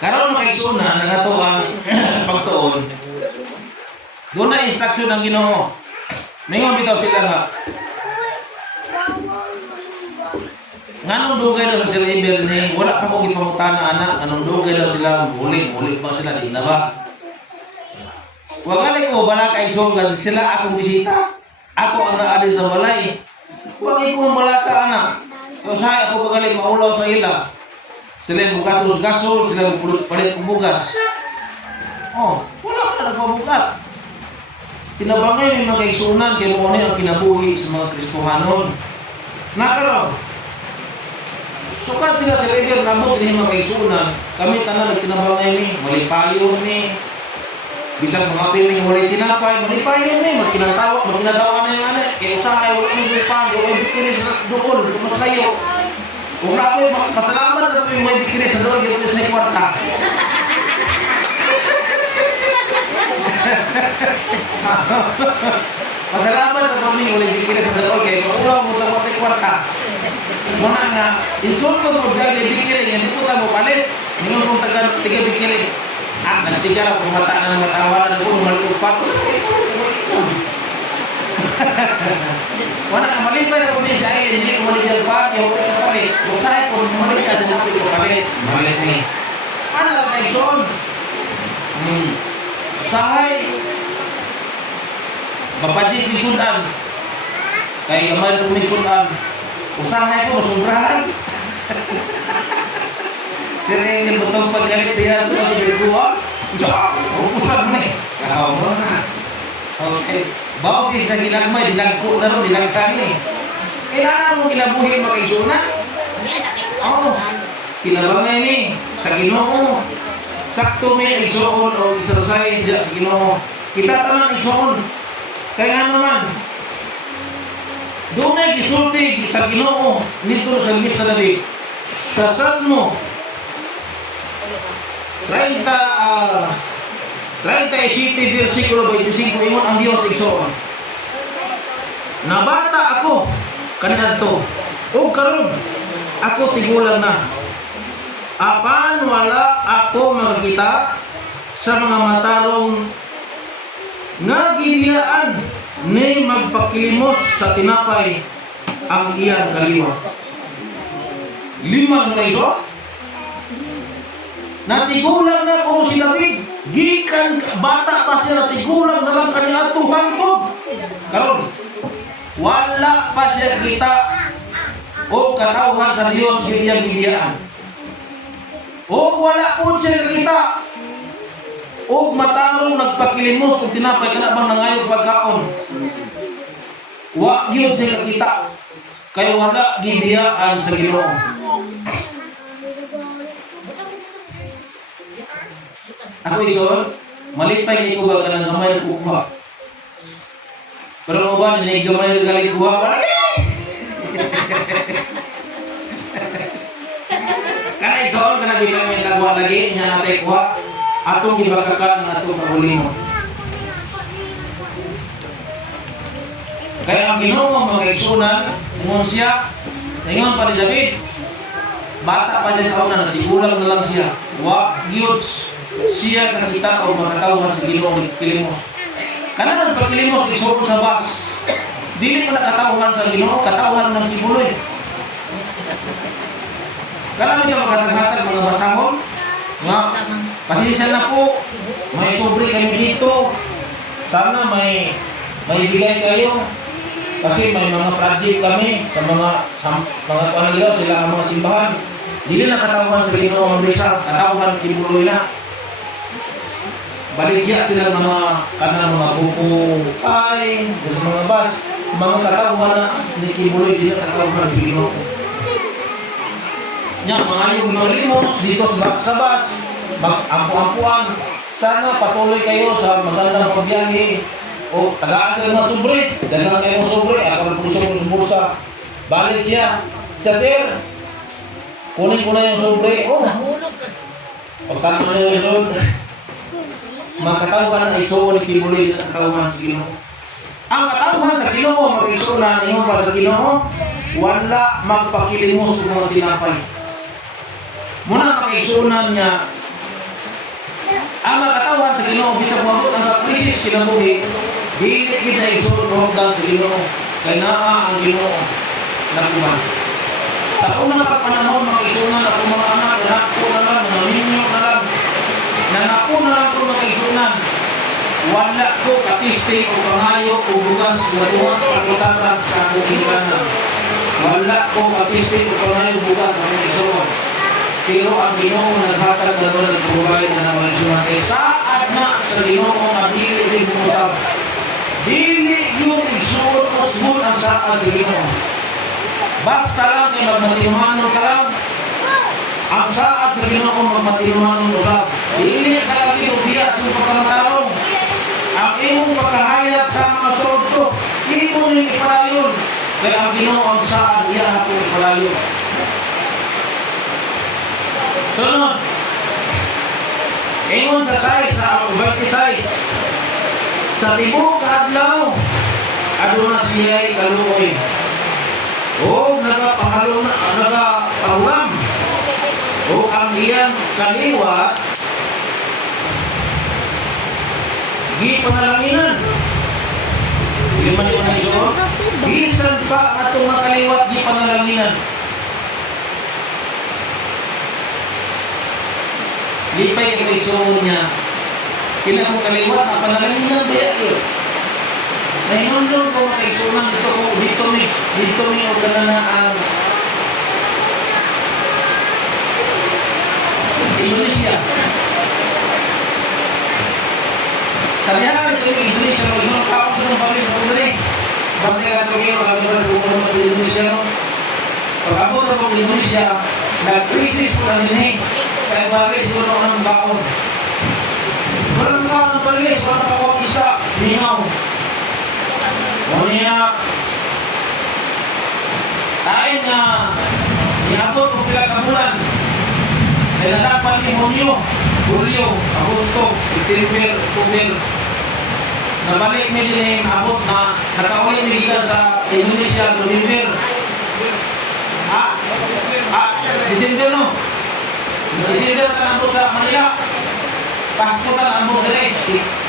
Karon makaigsoon na nga to ang pagtuon. Doon na instruction ng Ginoo. Mingon bitaw sila nga. Nganong dugay na sila Abel ni wala pa ko gipamutana anak, anong dugay na sila huli pa sila di na ba? Wagali ko bala kay sogan sila akong bisita. Ako ang naadi sa balay. Wagi ko malaka anak. Usahay ako bagali maulaw sa ila. Sila yung gasol, sila yung palit ng bugas. Oh, wala ka nagpabukat. Tinabangay yung mga kaigsunan, kaya mo ang kinabuhi sa mga Kristohanon. Nakaroon. Sukat sila sa River, nabot din yung mga kaigsunan. Kami tanan nagtinabangay ni, malipayo ni. Bisang mga piling muli tinapay, malipayo ni, magkinatawa na yung ano. Kaya usahay, wala yung lupang, wala yung bikinis na dukol, kumatayo. Kung na ako, pasalamat na ako yung may bikinis na doon, yung sa kwarta. Pasalamat na ako yung may bikinis na doon, kaya kung ulaw mo lang sa kwarta. Muna nga, insulto mo dahil yung bikinis, yung puta mo palis, ngayon kung tiga bikinis. Nagsigar ako, kumata na ng matawanan ko, malikupag ko. Wala ka malipay na kunin sa akin, hindi ko maligyan pa, yung kapalit. Kung sa'yo, kung malig ka, sinabi ko kapalit. Malit ni. Ano lang kayo doon? Usahay. Mapajit ni Sudan. Kaya gamay ko ni Sudan. Usahay ko, masobrahan. Sering yung butong paggalit niya sa mga kuha. Usahay mo ni. Kakaw mo na. Okay. Bawa sa ginagmay, dilagko na rin, dilagkan eh. Kailangan mo kinabuhin makaisunan. Oo. Kinabangay ni, sa Ginoo. Sakto may isuon o exercise sa Ginoo. Kita tanan isuon. Kaya nga naman, doon ay gisulti sa Ginoo nito sa Luis na David. Sa Salmo 37 versikulo 25 ingon ang Dios igsoon. Nabata ako kanadto o karon ako tigulang na. Apan wala ako makakita sa mga matarong nga gibiyaan ni magpakilimos sa tinapay ang iyang kaliwa. 5 na iso. Natigulang na kung si David. Gikan bata pa siya natigulang na lang kanya ato hangtod. Karon wala pa siya kita o katawhan sa Dios iyang gibiyaan. O wala po siya kita o matarong nagpakilimos o tinapay ka na bang nangayog pagkaon. Wa gyud siya kita kaya wala gibiyaan sa Ginoo. Ako ison, malipay ko ba ka ng gamay ng kuha. Pero ba, hindi gamay ng galing kuha ka? Kana ison, kana bilang may kagwa lagi, niya natin kuha. Atong gibakakan ng atong mahuli mo. Kaya ang Ginoo mga isunan, ngon siya, ngayon pa ni David, bata pa siya sa una, natigulang na lang siya. Wa, Diyos, siya nakita o makatawhan sa Ginoo ng pagkilimos. Kana ng pagkilimos isuon sa bas. dili pa nakatawhan sa Ginoo, katawhan ng kibuloy. Kala niya maghatag-hatag mga basahon, nga, pasensya na po, may sobre kami dito, sana may bigay kayo, kasi may mga project kami sa mga panagilaw, sila ang mga simbahan. Dili na katawhan sa Ginoo ang Rizal, katawhan kibuloy na. Baligya sila ng mga kanang mga buko ay, sa mga bus, mga katawhan na ni kibuloy, dili na katawhan sa Ginoo. Nya, mga yung mga limos dito sa bus, mag-ampu-ampuan. Sana patuloy kayo sa magandang pagbiyahe. O, tagaan kayo ng sobre. Dalang kayo ng sobre. Ako ng puso ng bulsa. Balik siya. Sir, kunin ko na yung sobre. Oh, Nahulog ka. pagkano na yun doon. Magkatawhan na iso ni kibuloy na katawhan sa Ginoo. Ang katawhan sa Ginoo, mag-iso na ninyo para sa Ginoo, wala magpakilimos sa mga tinapay. Muna pag-isunan niya, ang makatawan sa Ginoo, bisag mabot ang krisis kinabuhi, dili gid na isulod sa Ginoo, kay naa ang Ginoo nakuha. Sa unang pagpanahon, mag-isunan ako mga anak, nanako na lang, mga ninyo na lang, nanako na lang ko mag-isunan. Wala ko katisting o pangayo o bugas na tuwag sa kusara sa akong inikanan. Wala ko katisting o pangayo o bugas sa akong isunan. Pero ang Ginoo naghatag na doon nagprovide na naman siya kay saad na sa Ginoo na dili rin bumusab. Dili yung isuot usbon ang saad sa Ginoo. Basta lang ay magmatinuhanon ka lang. Ang saad sa Ginoo magmatinuhanon usab. Dili ka lang yung biya sa pagkamarong. Ang imong pagkahayag sa mga sordo, imo ning ipalayon. Kaya ang Ginoo ang saad iya ako ipalayon. Sunod, ingon sa size, sa 20 size, sa tibok adlaw, aduna siya'y kaluoy. O nagapahulam, o ang iyang kaliwa, di pangalanginan. Di man yung iso, bisan pa atong mga kaliwat di pangalanginan. Lipay ka iso niya. Kailan mo kaliwat, ang pangalanginan ba yun? Nahinundon ko mga isunan dito mi o gananaan. Indonesia. Sabihan ito yung Indonesia, mag-inong kaon sa ng pamilya sa pagdali. Bakit ka ito kayo, pag-abot sa Indonesia, no? Pag-abot na pong Indonesia, nag-crisis po lang din kaya balik siguro ako ng baon. Walang kaon ng palilis, walang kakawang isa, mingaw. Ngunit kain na niabot kung pila ka bulan. Kaya natapan ni Hunyo, Julio, Agosto, September, October. Nabalik ni din abot na nakaulit ni Giga sa Indonesia, November. December no? December ka nabot sa Manila. Pasko ka nabot dire.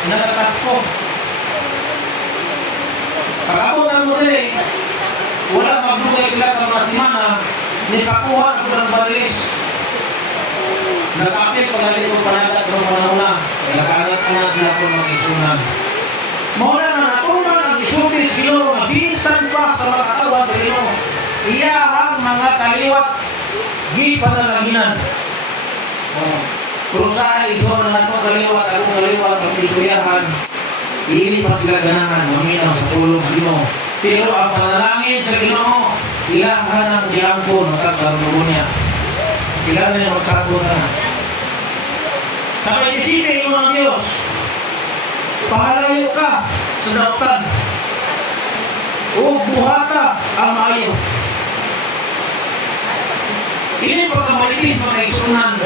Nagpasko. Pag-abot ang mo dire, wala magdugay pila ka mga simana, nipakuha ko ng balilis. Nag-apit pagalit ko panagat ng panahon na. Nag-anak-anak na ako mag-isunan. Muna na natunan ang isutis Ginoo nga bisan pa sa mga katawan sa Ginoo. Iyahang mga kaliwat di panalanginan. Kung saan iso na nato kaliwat, akong kaliwat, ang isuyahan, hindi pa sila ganahan, maminaw sa tulong sa Ginoo. Pero ang panalangin sa Ginoo, ilahan ang diampo ng kagbarugo niya. Sila na yung magsabot na. Sabay isipin mo ng Diyos, pahalayo ka sa daotan o buhata ang maayo. Ini pagkamalitis mga isunan,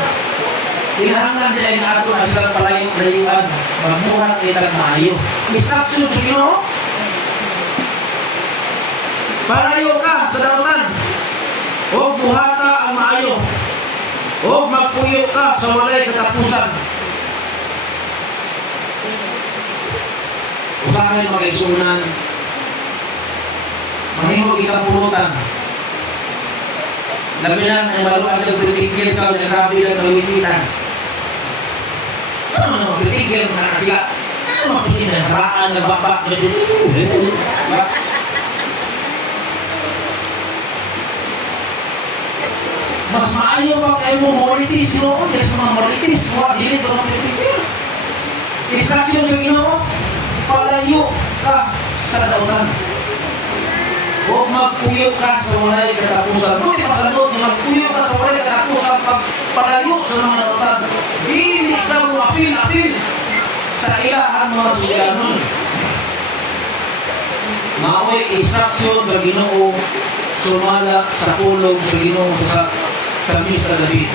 kailangan din ay nato na silang palayong-layuan, magbuhat kitang maayo. Instruction sa Ginoo, palayo ka sa daotan o buhata ang maayo. O magpuyo ka sa walay katapusan. Usahay mga isunan, ikaw ikapulutan. Labi lang ay maluan ng pritigil ka na grabe lang kaluwitan. Saan naman pritigil mga sila? Ano mga pritigil na saraan, nagbabak, mas maayo pa kayo mo moritis, Ginoo, kaya sa mga moritis, huwag hindi ko mga pritigil. Instruction sa Ginoo, palayo ka sa dautan. Huwag magpuyo ka sa walay katapusan. Buti pa sa loob, magpuyo ka sa walay katapusan pagpalayo sa mga dautan. Hindi ka mo apil-apil sa ilahan mga sulianon. Maoy instruction sa Ginoo, sumala sa kulog sa Ginoo sa kami sa David.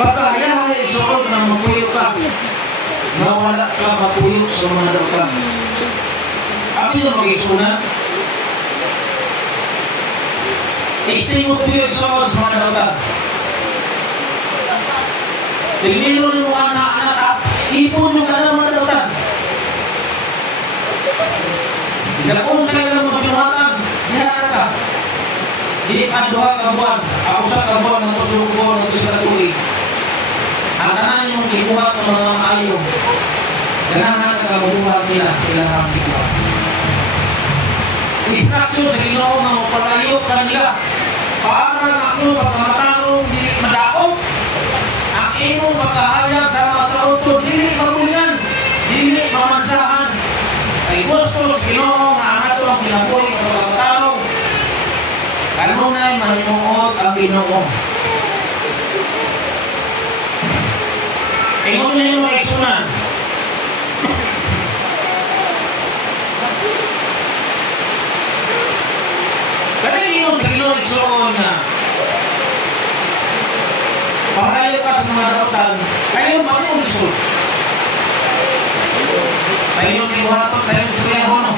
Pagkahayahay suod na magpuyo ka, nawala ka mapuyo sa mga dautan. Amin na mag-isunat, extreme mo puyo sa mga dautan. Tingin mo ng mga anak-anak, ipon yung ka ng mga dautan. Kung sa'yo lang magpinunatan, diyan ka. Hindi ka 2 ka buwan, ako sa kabuwan ng tusulong buwan ng tusulong tuloy. Ang tanan yung kibuhat ng mga ayaw. Ganahan ka kabubuhat nila, sila ang kibuhat. Instruction sa Ginoo na mapalayo ka nila para na ako pagkamatarong di madakot. Ang imong pagkahayag sa mga sauto, dili magulian, dili mamansahan. Ay gusto sa Ginoo nga ang ato ang pinabuhi ng pagkamatarong. Kanunay manimuot ang Ginoo. Ingon na yung mga isunan. Kaya yung sa Ginoo isuon na pamalayo ka sa mga dautan, kayo mag-ulisod. Kayo yung iwatot, kayo yung istorya ko, no?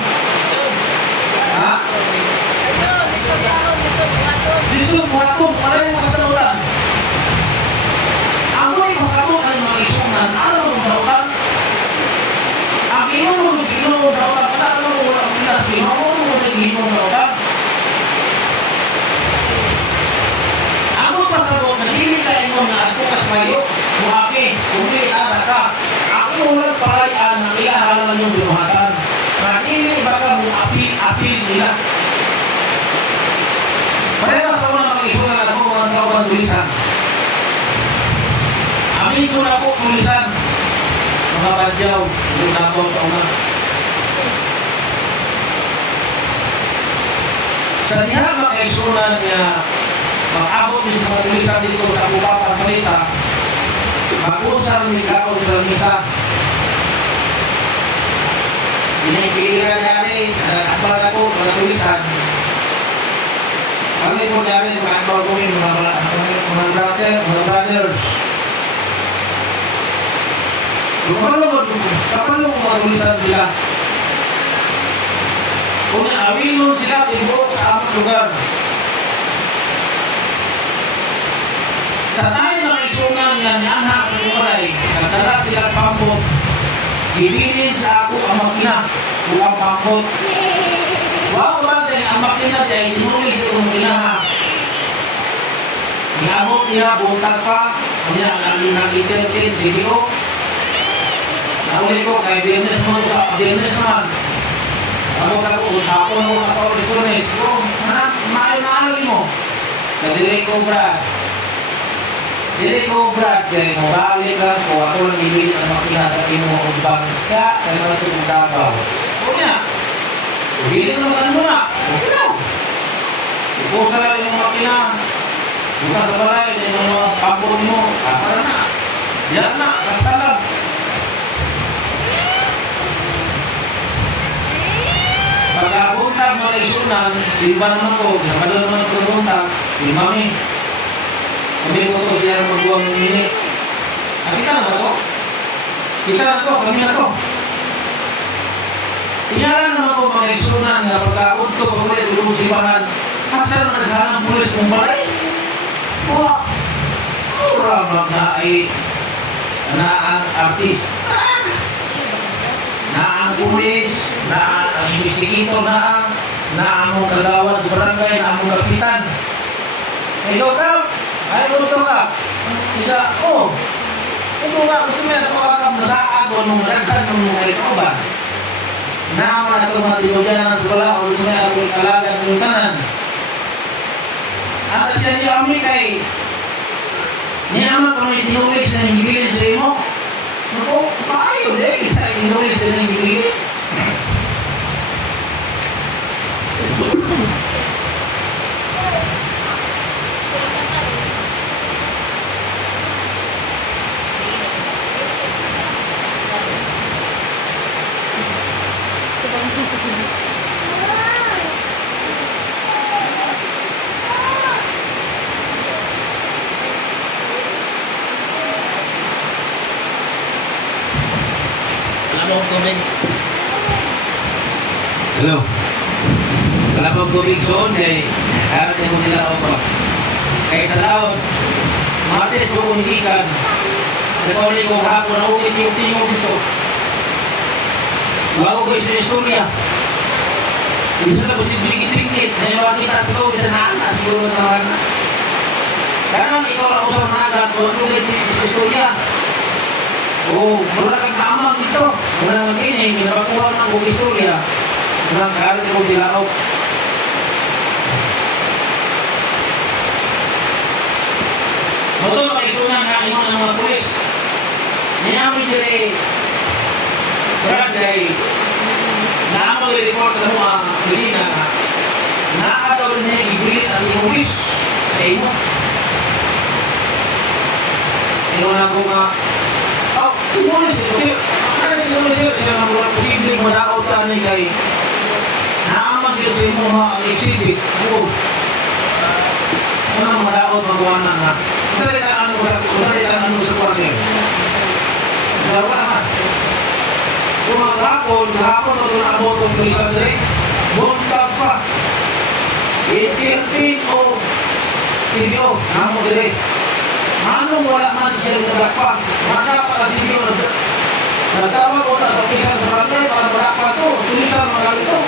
Ha? Lisod mo ato, pamalayo ka sa dautan. Ang may masabot ay mga isunan, ano ang dautan? Ang inunod sa Ginoo dautan, wala ka mo wala ang pilas, Ginoo mo naghihinong dautan. Pasabot na hindi tayo mo na ako kasmayo muhaki, kumi ara ka ako walang palayaan na ilahalan yung binuhatan na hindi baka mo apil nila pareha sa mga mag-isunan ako mga tawag tulisan amin ko na po tulisan mga badyaw yung nakaw sa una sa diha mag-isunan niya mag-abot din sa mga tulisan dito sa Bupatan Balita, mag-usap ni Kao sa misa. Pinipiliran natin, nag-akbal ako, mga tulisan. Kami po natin, mag-akbal ko yung mga brothers. Kapalo mga tulisan sila. Kung awin sila, tibuok sa amang lugar. Sa tayo mga isungan nga ni anak sa muray, nagdala sila pambot, gibilin sa ako ang makina, buang pambot. Wow, bantay, ang makina dahil inuwi sa itong kinaha. Niamot niya, buntag pa, niya, nag-interpret si Dio. Nauli ko, kay Biyernes naman. Ako ako, hapon mo na kaulis-ulis. Maayon mo. Nagdilig ko, Brad. Dili ko Brad, kaya mo balik lang ko, ako lang ibig ang makina sa mo o bangka, kaya naman ito kong dabaw. O niya, hiling naman mo na, okay daw. Ipusa lang yung makina, buka sa balay, yung mga pambor mo, para na. Yan na, basta lang. Pag-abuntag mga isunan, silba naman ko, nakadal naman ko buntag, si Mami. Kami mo ito, siya magbuwang ng minit. Kita na ba ito? Kita na ito, kami na ito. Iyalan naman ko mga isunan na pagkaon ko, pag-ulit, sibahan. Asa naman naghalang pulis mong balay? Wah! Mura na ay na ang artista, na ang pulis, na ang investigator, na na among kagawad sa barangay, na among kapitan. Ikaw ka, ay mo ito ka. Isa, oh, ito nga, gusto niya na makakam na sa ako nung nagkan nung mga ikaw Naman ako mga tinugan ng sekolah, o gusto niya ako ikalagan ng tanan. At siya niyo kami kay niyaman kung itinulis na hingilin sa imo. Naku, maayo eh, itinulis na hingilin. Alam mo kung may Hello. Wala pang tubig soon kay harap niya kung nila ako. Kaya sa laon, Martes ko kung hindi ka, nagkawali ko hapon na ulit yung tingog dito. Bago ko isa istorya. Isa sa busig-busig-singkit na yung makita sa loob sa naanak, siguro na naman. Kaya naman ikaw lang usang nagat kung ano ulit sa istorya. Oo, mula kang tamang dito. Mula naman ini, minabakuha ng kong istorya. Mula kahalit ko dilaok. Motor maisunan na ingon ng mga pulis. Niyami diri barangay na mo report sa mga opisina na naadaw niya ibulit ang pulis sa imo. Ino na ko nga pulis ito. Ano yung pulis siya nga mula posibleng madaot ka ni kay naaman yun sa imo mga exhibit. Ano ang madaot magawa na nga. Usalitan ano sa kwasya. Sawa naman. Kung ang hapon ito na abot ang pulisan rin, buntag pa. 13 o CBO, namo dire. Anong wala man siya nagdapa? Makapala CBO nagtawag ko na sa pulisan sa barangay para marapa ito. Pulisan magalito.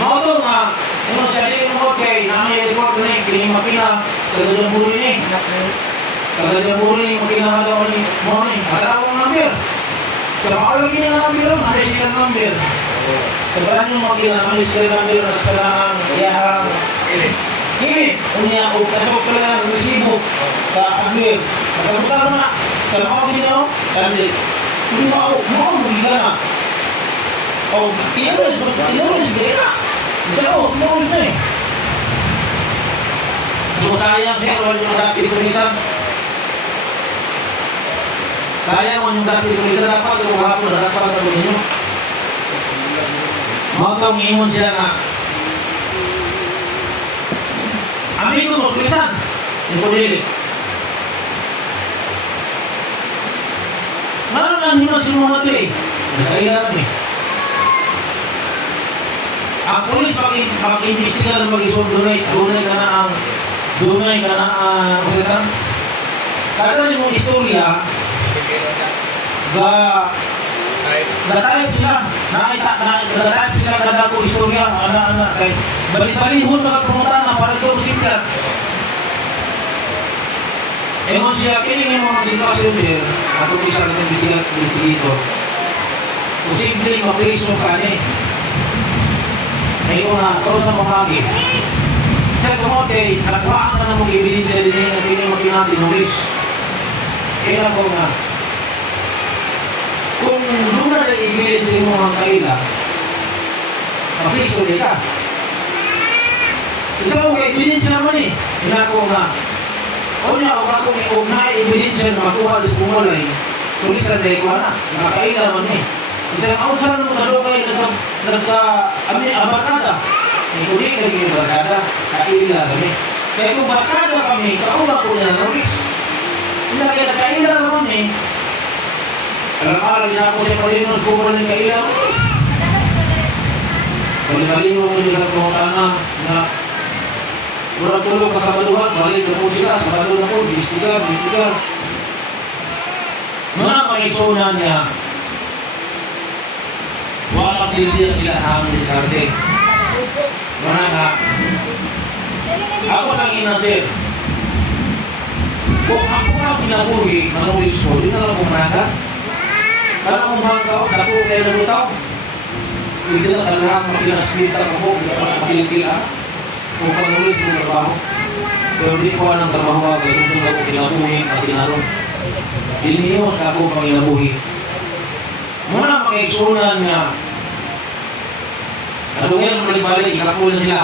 Mauto nga, yung sarili mo kay namin report na yung pinimapina, kagajamburi ni. Kagajamburi ni, mapinahagawa ni Moni. Matawang number. Kaya makalagi niya ng number, namin silang number. Sabaran yung namin silang number na sa kalangan, iyahang hilit. Unya, o katawag pala ng resibo sa aglir. Nakabutan mo na. Kaya makawin niyo, kandi. Hindi makiga na. O, tinulis bigay na. Isa ko, tinulis na eh. Kung sayang siya, wala yung dati tulisan. Sayang yung dati tulisan, dapat yung hapon na dapat ang ninyo. Matang ingon siya na amigo mo, tulisan. Yung pudili. Nga hinos yung mga ito eh. Nagkailan eh. Ang polis pag-imbestigar mag-isong dunay ka na ang kada mong istorya ga-type sila ga-type sila kada ko istorya ana kay balik-balihon magpumunta na para ito sikat ewan siya kining yung mga sitwasyon sir at kung isa ng investigator posibleng mapriso ka ngayon na, so sa mamagi. Sa kumote, nagpaan na mong ebidensya din ang pinag-tinulis. Kaya ko nga, kung doon na ebidensya mo ang kaila, mapiso din ka. Isa ko ebidensya naman eh. Kaya ko nga, o niya, kung na ebidensya na makuha sa pumulay, tulisan na ikaw na, nakakaila naman eh. Isang kausan mo kadukay nagka-abarkada. Hindi naging barkada, kaila kami. Kaya kung barkada kami, kauna ko niya nolis. Hindi kaya nakaila naman eh. Alam-alam niya ako sa palinos ko pa rin kaila. Palimalino ko niya sa pangutana na murang tulog ka sa baluhan, balik na po sila, sa baluhan ako, bistigar. Mga paisunan niya, Wala silbi ang ilahang diskarte. Mga nga, ako lang inasir. Kung ako nga pinabuhi, manulis ko, di na lang kumanaga. Karena kung mangkaw, dako kayo na lutaw. Hindi na talagang makilaspita ko, hindi na makilitila. Kung panulis mo trabaho. Pero di ko anong trabaho ako, kung ako pinabuhi, matinaron. Diniyos ako pang inabuhi. Muna makaisunan nga, kaluhin mo balik, ikakulan nila.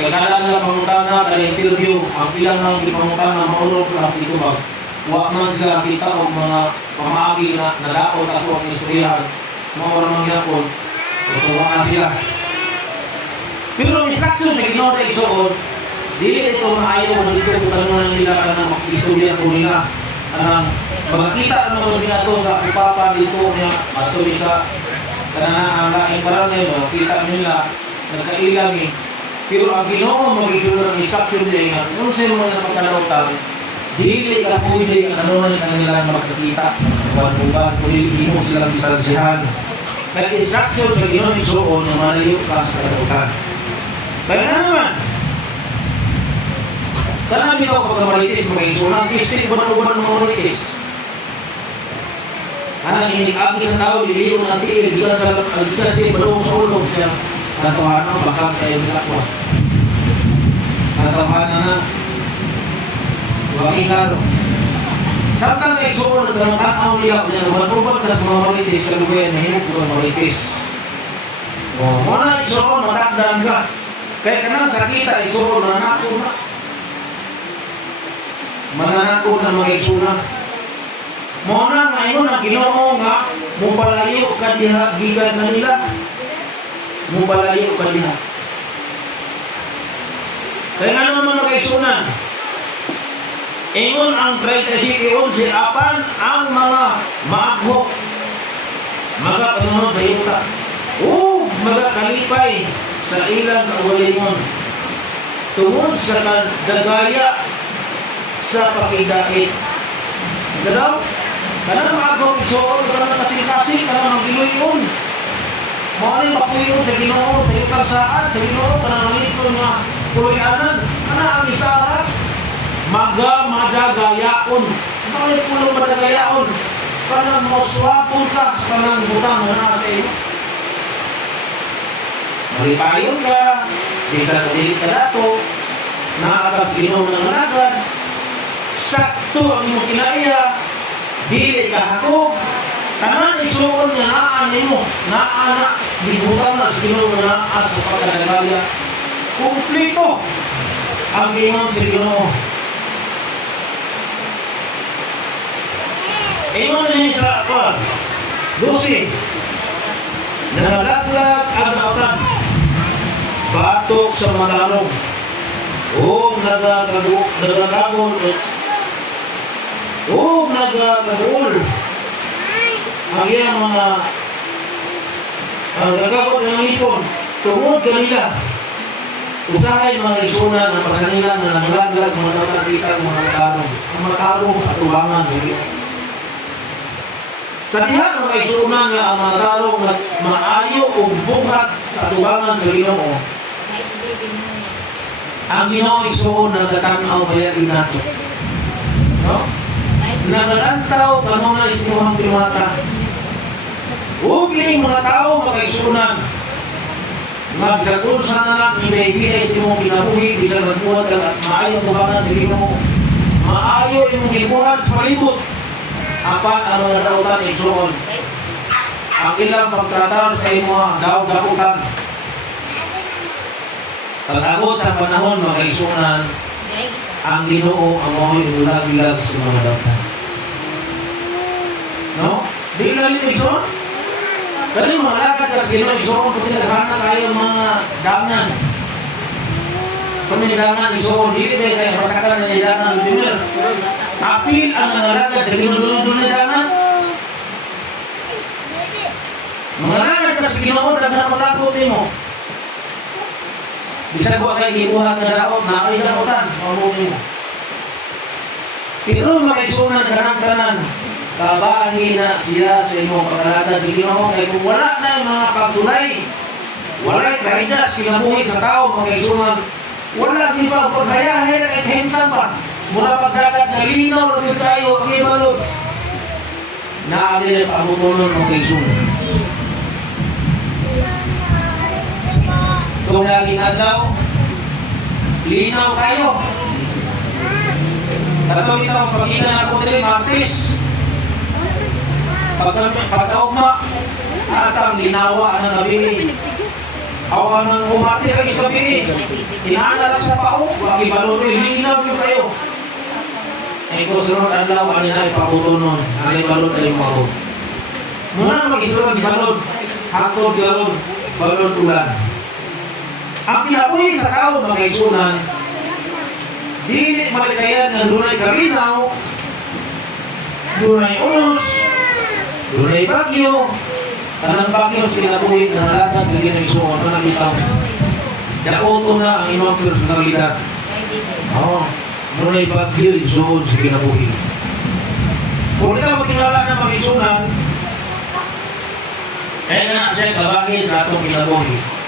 Kaya nila pangutana, kada interview, ang ilang ang ipangutana, maulog lang dito ba? Huwag man sila kita o mga pamagi na nadaot ako ang istoryahan. Mga orang mangyapon, tutuwaan sila. Pero ang instruction sa ginawa na isuod, dili ito maayaw na dito kung tanong nila ka na mag-istorya ko nila. Magkita naman nila ito sa ipapa dito niya, matuloy sa kananang ang laking barangay, magkita nila, nagkailami. Pero ang Ginoo magiging ng instruction nila, kung sino man ang pagkalautan, dili ka pwede ang ano na kanila makakita, buwan-buwan, kung hindi mo silang isalsihan. Kaya instruction sa Ginoo isuon na malayo ka sa kalautan. Kaya na naman, kanami ako pagkamalitis, mag-isunan, istik uban-uban ng maritis. Anang inig-agi sa tao, liliyo ng tiil, di ka siya balong sa ulog siya. Natawanan, baka kayo nila ko. Natawanan na. Huwag ikaro. Samtang kayo sumunod, nagtanaw niya ko niya, uban-uban ka sa mga maritis, sa lugayan na hinap ko ang maritis. Muna isuon, matakdalan ka. Kaya kanang sakita, isuon, mananako na. Mananako na mga isuna. Muna ngayon ang Ginoo nga, mupalayo ka diha, gigan na nila. Mupalayo ka diha. Kaya nga naman mga isunan, ingon ang 37 apan ang mga maaghok, magapanunod sa yuta, o magakalipay sa ilang kawalingon, tungod sa kadagaya sa pakidait. Gadaw, kanang maaghok isuon, kanang kasing-kasing, kanang magiluyon. Mali mapuyo sa Ginoo, sa iyong karsaan, sa Ginoo, kanang nangitong nga kuloyanan, kanang ang isara, madagayaon. Mali pulong madagayaon, kanang moswapon ka, kanang butang na nasa iyo. Malipayon ka, di sa kadilit ka dato, naakas Ginoo ng alagad, sakto ang iyong kinaya, dili ka hakog, kanan isuon nga naan nimo, naana, dibutang na sa Ginoo nga naas sa pagkadagalya. Kumplito ang ingon sa Ginoo. Ingon niya sa akwan, 12, nalaglag ang nautan, batok sa matalong, o nagagagol, ang iyang mga nagagagol ng ipon, tungod kanila, usahay mga isunan na pasanilan na nanglaglag mga nakakita ang mga matalong. Ang matalong sa tubangan nila. Sa dihan mga isunan nga ang mga matalong na maayo o buhat sa tubangan sa Ginoo. Ang Ginoo isuon na gatanaw bayarin nato. No? Nagalantaw kanong na isinuhang primata. Huwag kining mga tao mga isunan. Magsagol sa nanak ni baby ay sinong pinabuhi, bisa magbuhat at maayo tubangan sa Ginoo. Maayo imong gibuhat sa palibot. Apat ang mga dautan isuon. Ang ilang pagtratar sa imo daw-dakutan. Pag-abot sa panahon mga isunan, ang Ginoo ang mo'y ulag-ilag sa mga dautan. No? Di lalim isuon? Kali mga lakad ka sa Ginoo, isuon kung pinaghahanap kayo mga dangan. So may dangan isuon, dili ba kayo masakan na dangan lumimer. Apil ang mga lakad sa Ginoo doon na dangan. Mga lakad ka sa Ginoo, daghan matakot mo. Bisa buat kayo ibuhat na daot, na kayo daotan, mamunin mo. Pero mga isunan, kanang-kanan, kabahin na siya sa imong pagkalatag ni Ginoo kay kung wala na yung mga pagsulay, wala kaidas kinabuhi sa tao mga kaigsunan, wala di ba paghayahin na kahimtan pa, mula pagdagat na linaw na tayo ang ibalod. Naagin ay pamutunan mga kaigsunan. Kung laging adlaw, linaw kayo. Dato ito ang pag-ikan ako din, Martis. Pagkaugma, atang linawa ng gabi. Awan ng umati lagi sa gabi. Tinana lang sa pao, wagi balon, linaw nyo kayo. Ay ko sunod adlaw, ano na ipaputunon, ano balon ay mao. Muna mag-isulod ni balon, hatod galon, balon ulan. Ang pinapuhi sa tao mga kaigsunan, dili malikayan ng dunay karinaw, dunay unos, dunay bagyo, kanang bagyo sa pinapuhi ng latag ng ginagsuon, kanang bitaw. Daoto na ang imang personalidad. Oo, dunay bagyo isuon sa pinapuhi. Kung ikaw magkilala ng mga kaigsunan, kaya na siya kabahin sa atong pinapuhi.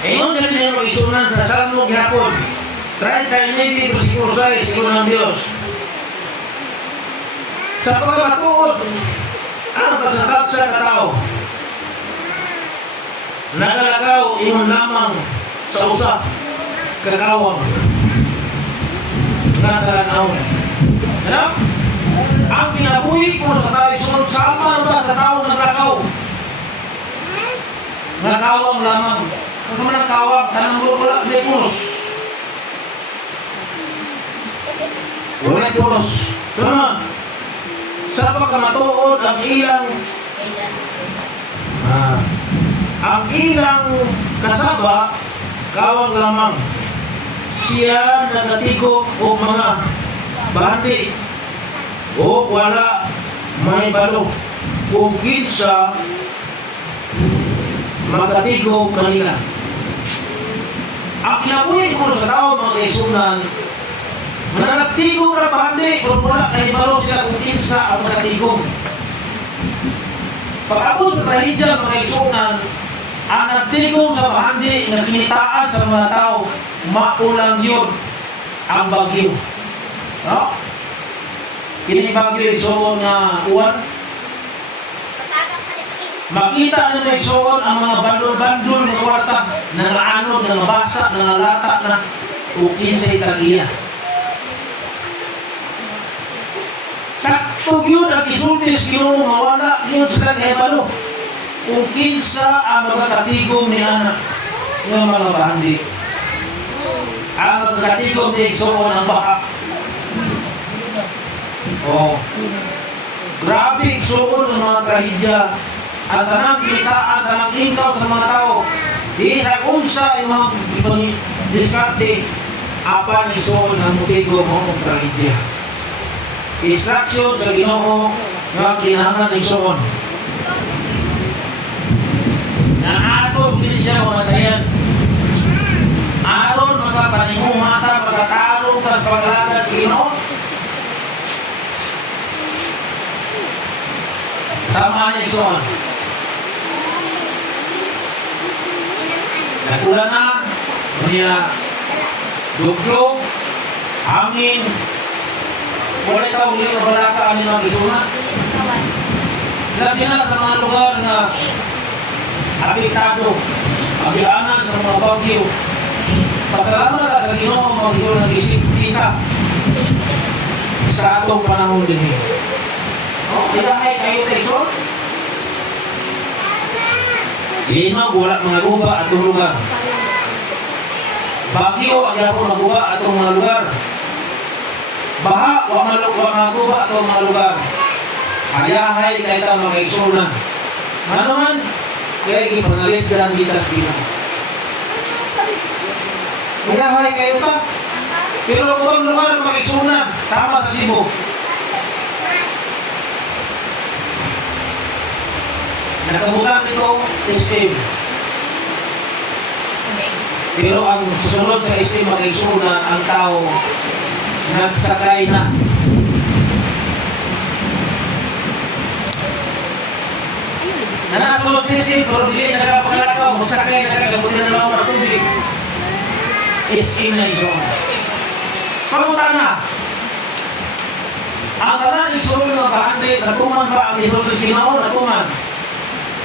Ngayon sa niya mag-isunan sa Salmo gihapon 39 versikulo 6 siguro ng Diyos. Sa pagkatuod ang pagsakap sa katao, nagalagaw ingon lamang sa usa kakawang nga talanawon. Ano? Ang kinabuhi ko sa tao isunod sama ba sa tao ng lakaw? Nakawang lamang. Kung sa mga kawang, tanang wala may pulos. Wala pulos. Sunod. Sa pagkamatuod, ang ilang kasaba, kawang lamang. Siya nagatigok o mga bandi o wala may balo. Kung kinsa magatigok kanila. Ang kinabuhi ko sa tao mga kaigsunan, mananagtigong na bandi kung wala kay balo sila kung kinsa ang magatigong. Pag-abot sa trahedya mga kaigsunan, ang nagtigong sa bandi na kinitaan sa mga tao, maulang yun ang bagyo. No? Kini bagyo isuon na uwan. Makita na may suon ang mga bandol-bandol ng kwarta, ng anod, ng basa, ng lata na ukinsay tagiya. Sakto yun ang isultis Ginoo mawala yun sila kahibalo. Ukinsa ang mga katigom ni anak ng mga bandi. Ang mga katigom ni suon ang baka. Oh. Grabe suon ng mga trahedya. Ang tanang kinitaan, tanang ingkaw sa mga tao. Di sa unsa ay mga ibang diskarte, apa ni suon ang motibo mo ang trahedya. Instruction sa Ginoo nga kinahanglan ni suon. Na aton kini siya mamatayan. Aron magpapaningumata, pagkatarong ka sa paglalagad sa Ginoo. Sama ni suon. Natulan na, niya duglog, hangin, wala itaw hindi na balaka amin mga gisuna. Labi na sa mga lugar na apektado, abianan sa mga bagyo. Pasalamat na sa Ginoo mga gisuna na isip kita sa atong panahon din. Ilahay kayo tayo. Lima, wala mga guba atong lugar. Bagyo, ang yapon mga guba atong mga lugar. Baha, wala mga guba atong mga lugar. Ayahay kahit ang mga isunan. Ano man, kaya ipangalit ka lang kita sila. Ayahay kayo pa. Pero kung lugar ng mga isunan, sama sa Cebu. Nakabutan nito SM. Pero ang susunod sa SM mga isunan, ang tao nagsakay na Nanasunod sisil, pero hindi nagkapakalakaw, masakay, nagkagabutin na lang ang tubig. Iskin na iso. Pamunta na. Ang tanan isulong ng kahandi, natuman ba ang isulong sa Ginoo? Natuman.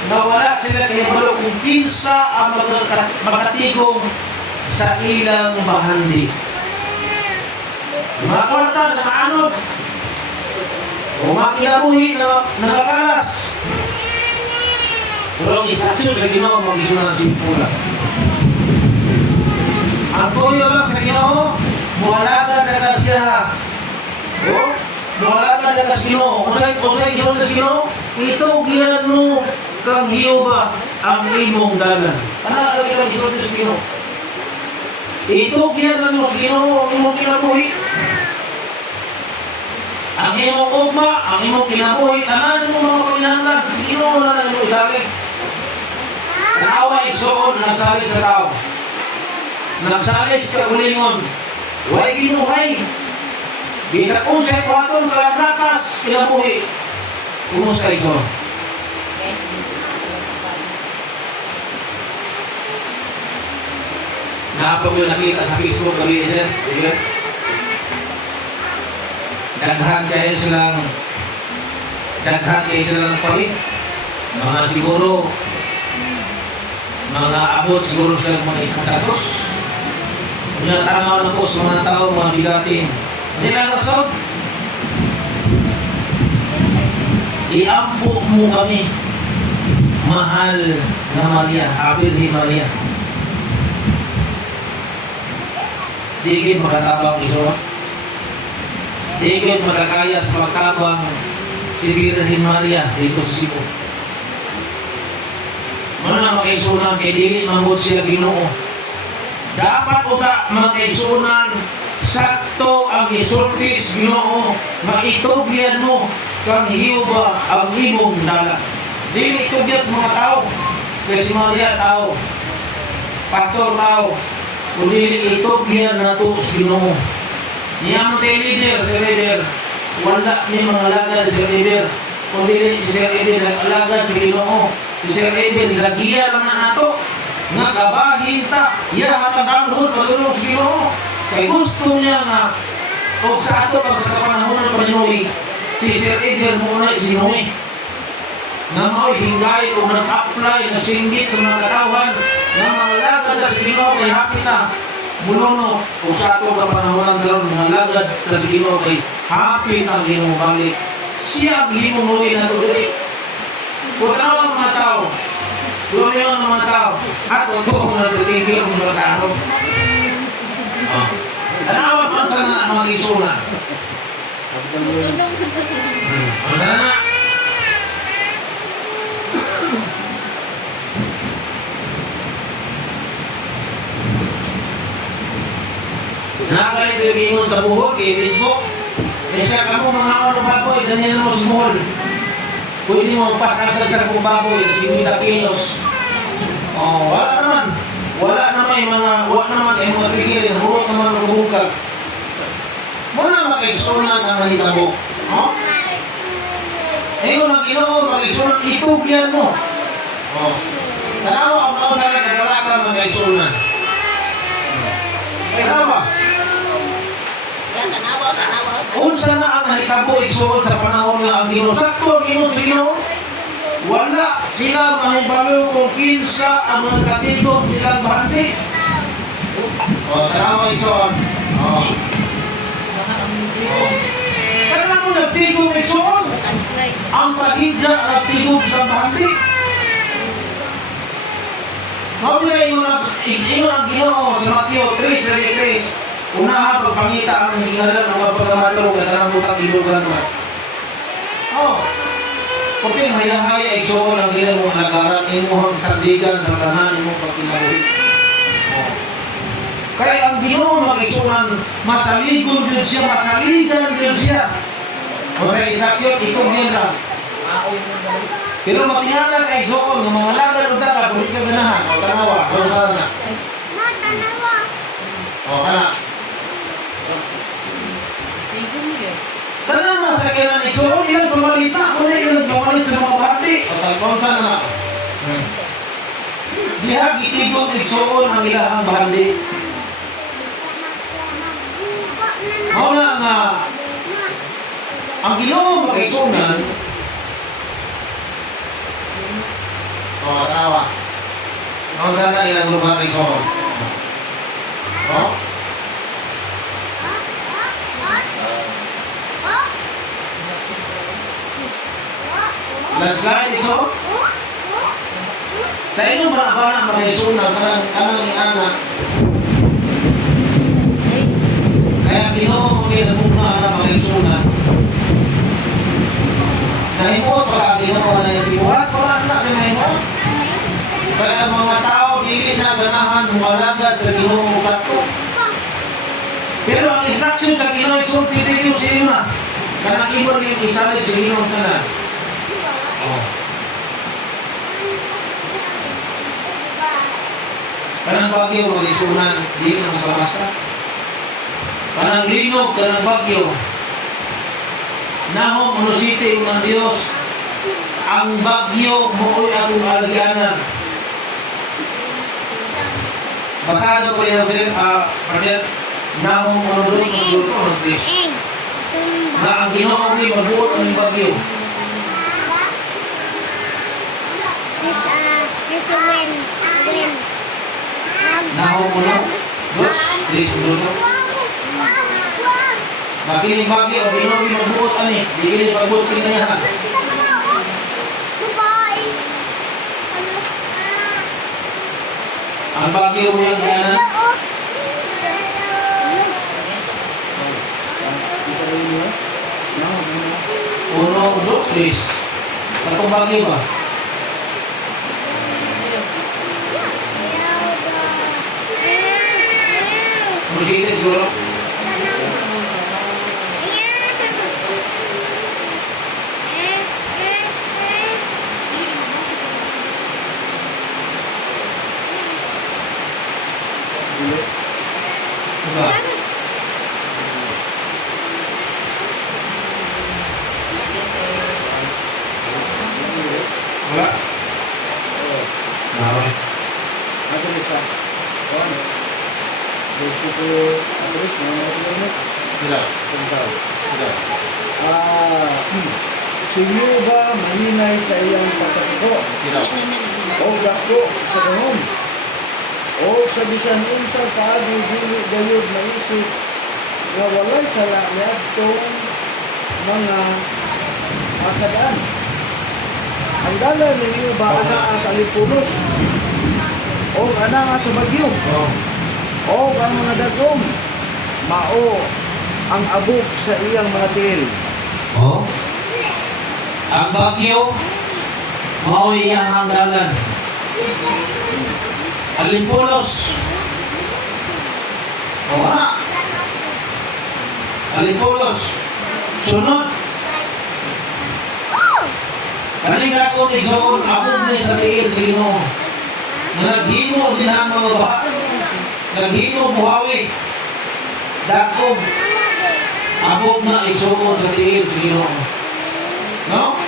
Nawala sila kay Pablo kung kinsa ang makatigong sa ilang bahandi. Mga kwarta, nakaanod. Umakinabuhi na nakakalas. Pero ang isaksyon sa Ginoo, mag-isuna ng simpula. Ang tuyo lang sa Ginoo, muhalaga na siya. O, muhalaga na sa Ginoo. Usay isulong sa Ginoo, ito giyan mo kang Hiyuba ang imong dalan. Ano ang ilang isulong sa Ginoo? Ito giyan mo sa Ginoo, ang imong kinabuhi. Ang imong ugma, ang imong kinabuhi, tanan mo mga pinangan, sa Ginoo na lang mo isalig. Naawa isuon, nagsalit sa tao. Nagsalit sa kagulingon. Huwag ginuhay. Bisa usay kuhaton, kalablakas, kinabuhi. Kumusta isuon? Napag yung nakita sa Facebook, kami isa. Daghan kayo silang palit. Mga siguro, mga abot siguro silang mga isang datos. Kung tanaw na po sa mga tao, mga bigatin. Hindi lang rason. Iampo mo kami, mahal na Maria, Birhen Maria. Digit makatabang ito. Digit makakaya sa pagtabang si Birhen Maria dito sa Cebu. Mana makaisunan kay dili mamut siya Ginoo. Dapat uta makaisunan sakto ang isultis Ginoo. Maitugyan mo kang Hiyuba ang imong dalan. Dili itugyan sa mga tao. Kaya si Maria tao. Pastor tao. Kundi itugyan na to sa Ginoo. Niya mo tayo leader. Wala ni mga lagad sa leader. Kundi si Sir Edwin nag-alagad sa Ginoo. Si Sir Edwin lagiya lang na nato. Nagabahin ta. Iya hatagandon pagulong sa Ginoo. Kaya gusto niya nga o sa ato pag sa kapanahon ng Panginoon si Sir Edwin muna isinuwi. Na mo'y hinggay o nag-apply na singgit sa mga katawan na mga lagad sa Ginoo kay hapit na. Mulono o sa ato kapanahon ng karon mga lagad sa Ginoo kay hapit ang Ginoo balik. Siya ang himunuwi na tuloy. Kung ano ang mga tao, kung ano ang mga tao, at ito ang mga tutigil ang mga tao. Tanawat man sana ang mga isunan. Ang dana. Nakalit yung ingon sa buhok, Facebook. Eh siya kamo mga ano baboy, ganyan mo sa mall. Pwede mo pasagad sa kong baboy, 50 kilos. Oh, wala naman yung mga tigilin, hurot naman ang bukag. Muna makaigsunan ang mahitabo. Oh? Ngayon ang Ginoo, makaigsunan, itugyan mo. Oh. Tanawa ang mga sa nagwala ka makaigsunan. Tanawa. Unsa na ang nahitabo igsuon sa panahon nga ang Ginoo? Sakto ang Ginoo sa Ginoo. Wala sila mahibalo kung kinsa ang mga katigong silang bahandi. O, tanawa igsuon. O. Kaya mo nagtigong igsuon. Ang pahidya nagtigong silang bahandi. Mabila ingon ang Ginoo sa Mateo 3:33. Unaha pagpangita ang hingalan ng mga pagkamatro kaya tanang butang ilugan naman. Oh, porque maya-haya igsuon ang ilang mga nagaran, imuhang sandigan sa tanan imong pagkinabuhi. Oh. Kaya ang Ginoo mag-igsunan, masaligon din siya, masaligan din siya. O sa isaksyon, itong nila. Pero matinala ka igsuon, ng mga lagan ng daka, kulit ka ganahan, o tanawa, o sana. Tanawa. O kana. Tanang masakyanan igsoon, ilang pamalita, kung ilang pamalit sa mga bati. O talpon sana na. Diha, gitigot igsoon ang ilahang bahali. Mauna nga, ang Ginoo mag-igsunan, o, tawa. Kung sana ilang lugar igsoon. O? Last slide, igsoon. Sa inyo ba mga igsunan, kanang anak, kaya Ginoo mo kinamugna na mga igsunan. Nahimot pala Ginoo na ibuhat wala na sa nahimot. Kaya mga tao dili na ganahan humalagad sa Ginoo sakto. Pero ang instruction sa Ginoo isulti dito sa iyo na. Kanang imo rin isalig sa Ginoo tanan. Kanang bagyo mga igsunan, dili na basta. Kanang linog, kanang bagyo. Nahom, unusite ng Diyos. Ang bagyo mo'y ang alagyanan. Basado ko yung Pagkat nahom, unusite ng Diyos. Na ang Ginoo mo'y magbuot ng bagyo. Nahom, Diyos, Diyos, Diyos. Makiling bagyo, Ginoo magbuot ani, di pagbuot sa kinayahan. Ang bagyo mo yung kinayahan. Uno, dos, tres. Katong bagyo ba? Magkita siguro. Diba? Wala? Wala. Ako bisa. Gusto ko address na mga Sila. tao. Sila. Sinyo ba mahinay sa iyang pagkakito? Sila. O dako sa gahom? O sa bisan unsa paagi dili gayud maisip nga walay sala niadtong mga masadaan. Ang dala ninyo ba ana sa lipunos? O ana nga sa bagyo? Oh. O ang mga dagom? Mao ang abog sa iyang mga tiil. Oh. Ang bagyo, mao'y iyang hanggalan. Alimpulos. O nga. Alimpulos. Sunod. Kaning ako igsoon, abog ni sa tiil sa Ginoo. Naghimo din ang mga baha. Naghimo buhawi. Dakog. Abog na igsoon sa tiil sa Ginoo. No?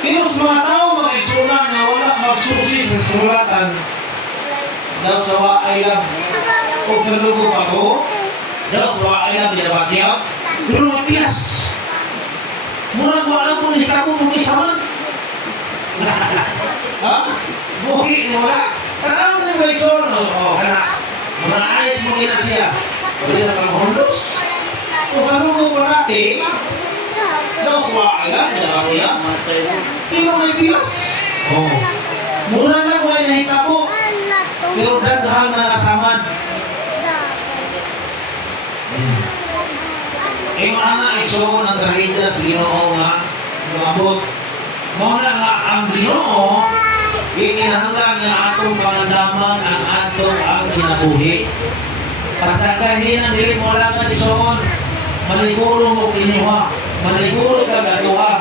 Pero sa mga tao, mga igsunan na wala magsusi sa sulatan, daw sa waay lang. Kung sa lugo pa ko, daw sa waay lang, di na bagyaw. Pero magpilas. Murag wala mo, hindi ka mo isa man. Ha? Buhi, wala. Ano na ba igsunan? O, kana. Mga ayos mo gina siya. Pwede na kang hundos. Kung sa lugo pa natin, daw sa waay lang, di na bagyaw. Hindi mo may pilas. Oh. Muna lang may nahita po. Pero daghang na kasamad. Yung anak ay suon ang trahedya sa Ginoo nga lumabot. Muna nga ang Ginoo ikinahanglan nga atong pangandaman ang atong ang kinabuhi. Pasagahin ang dili mo lang ni suon. Maliguro mo kinuha. Maliguro ka gatuha.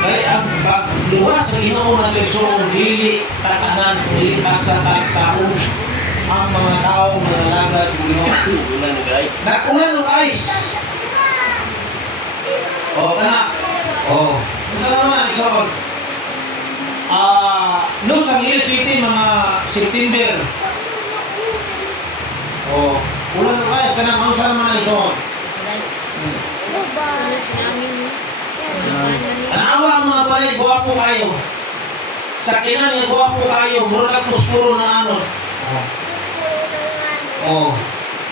Kaya ang pagluwas sa Ginoo ng igsoon dili takanan dili taksa-taksahon ang mga tao manalagad sa Ginoo. Ulan guys. Nakulan ng guys. O September. Oh, ulan na guys, kanang mausa naman na isuot. Anawa ang mga balay, guwapo kayo. Sa kinan niya, guwapo kayo. Muro na puspuro na ano. Oh,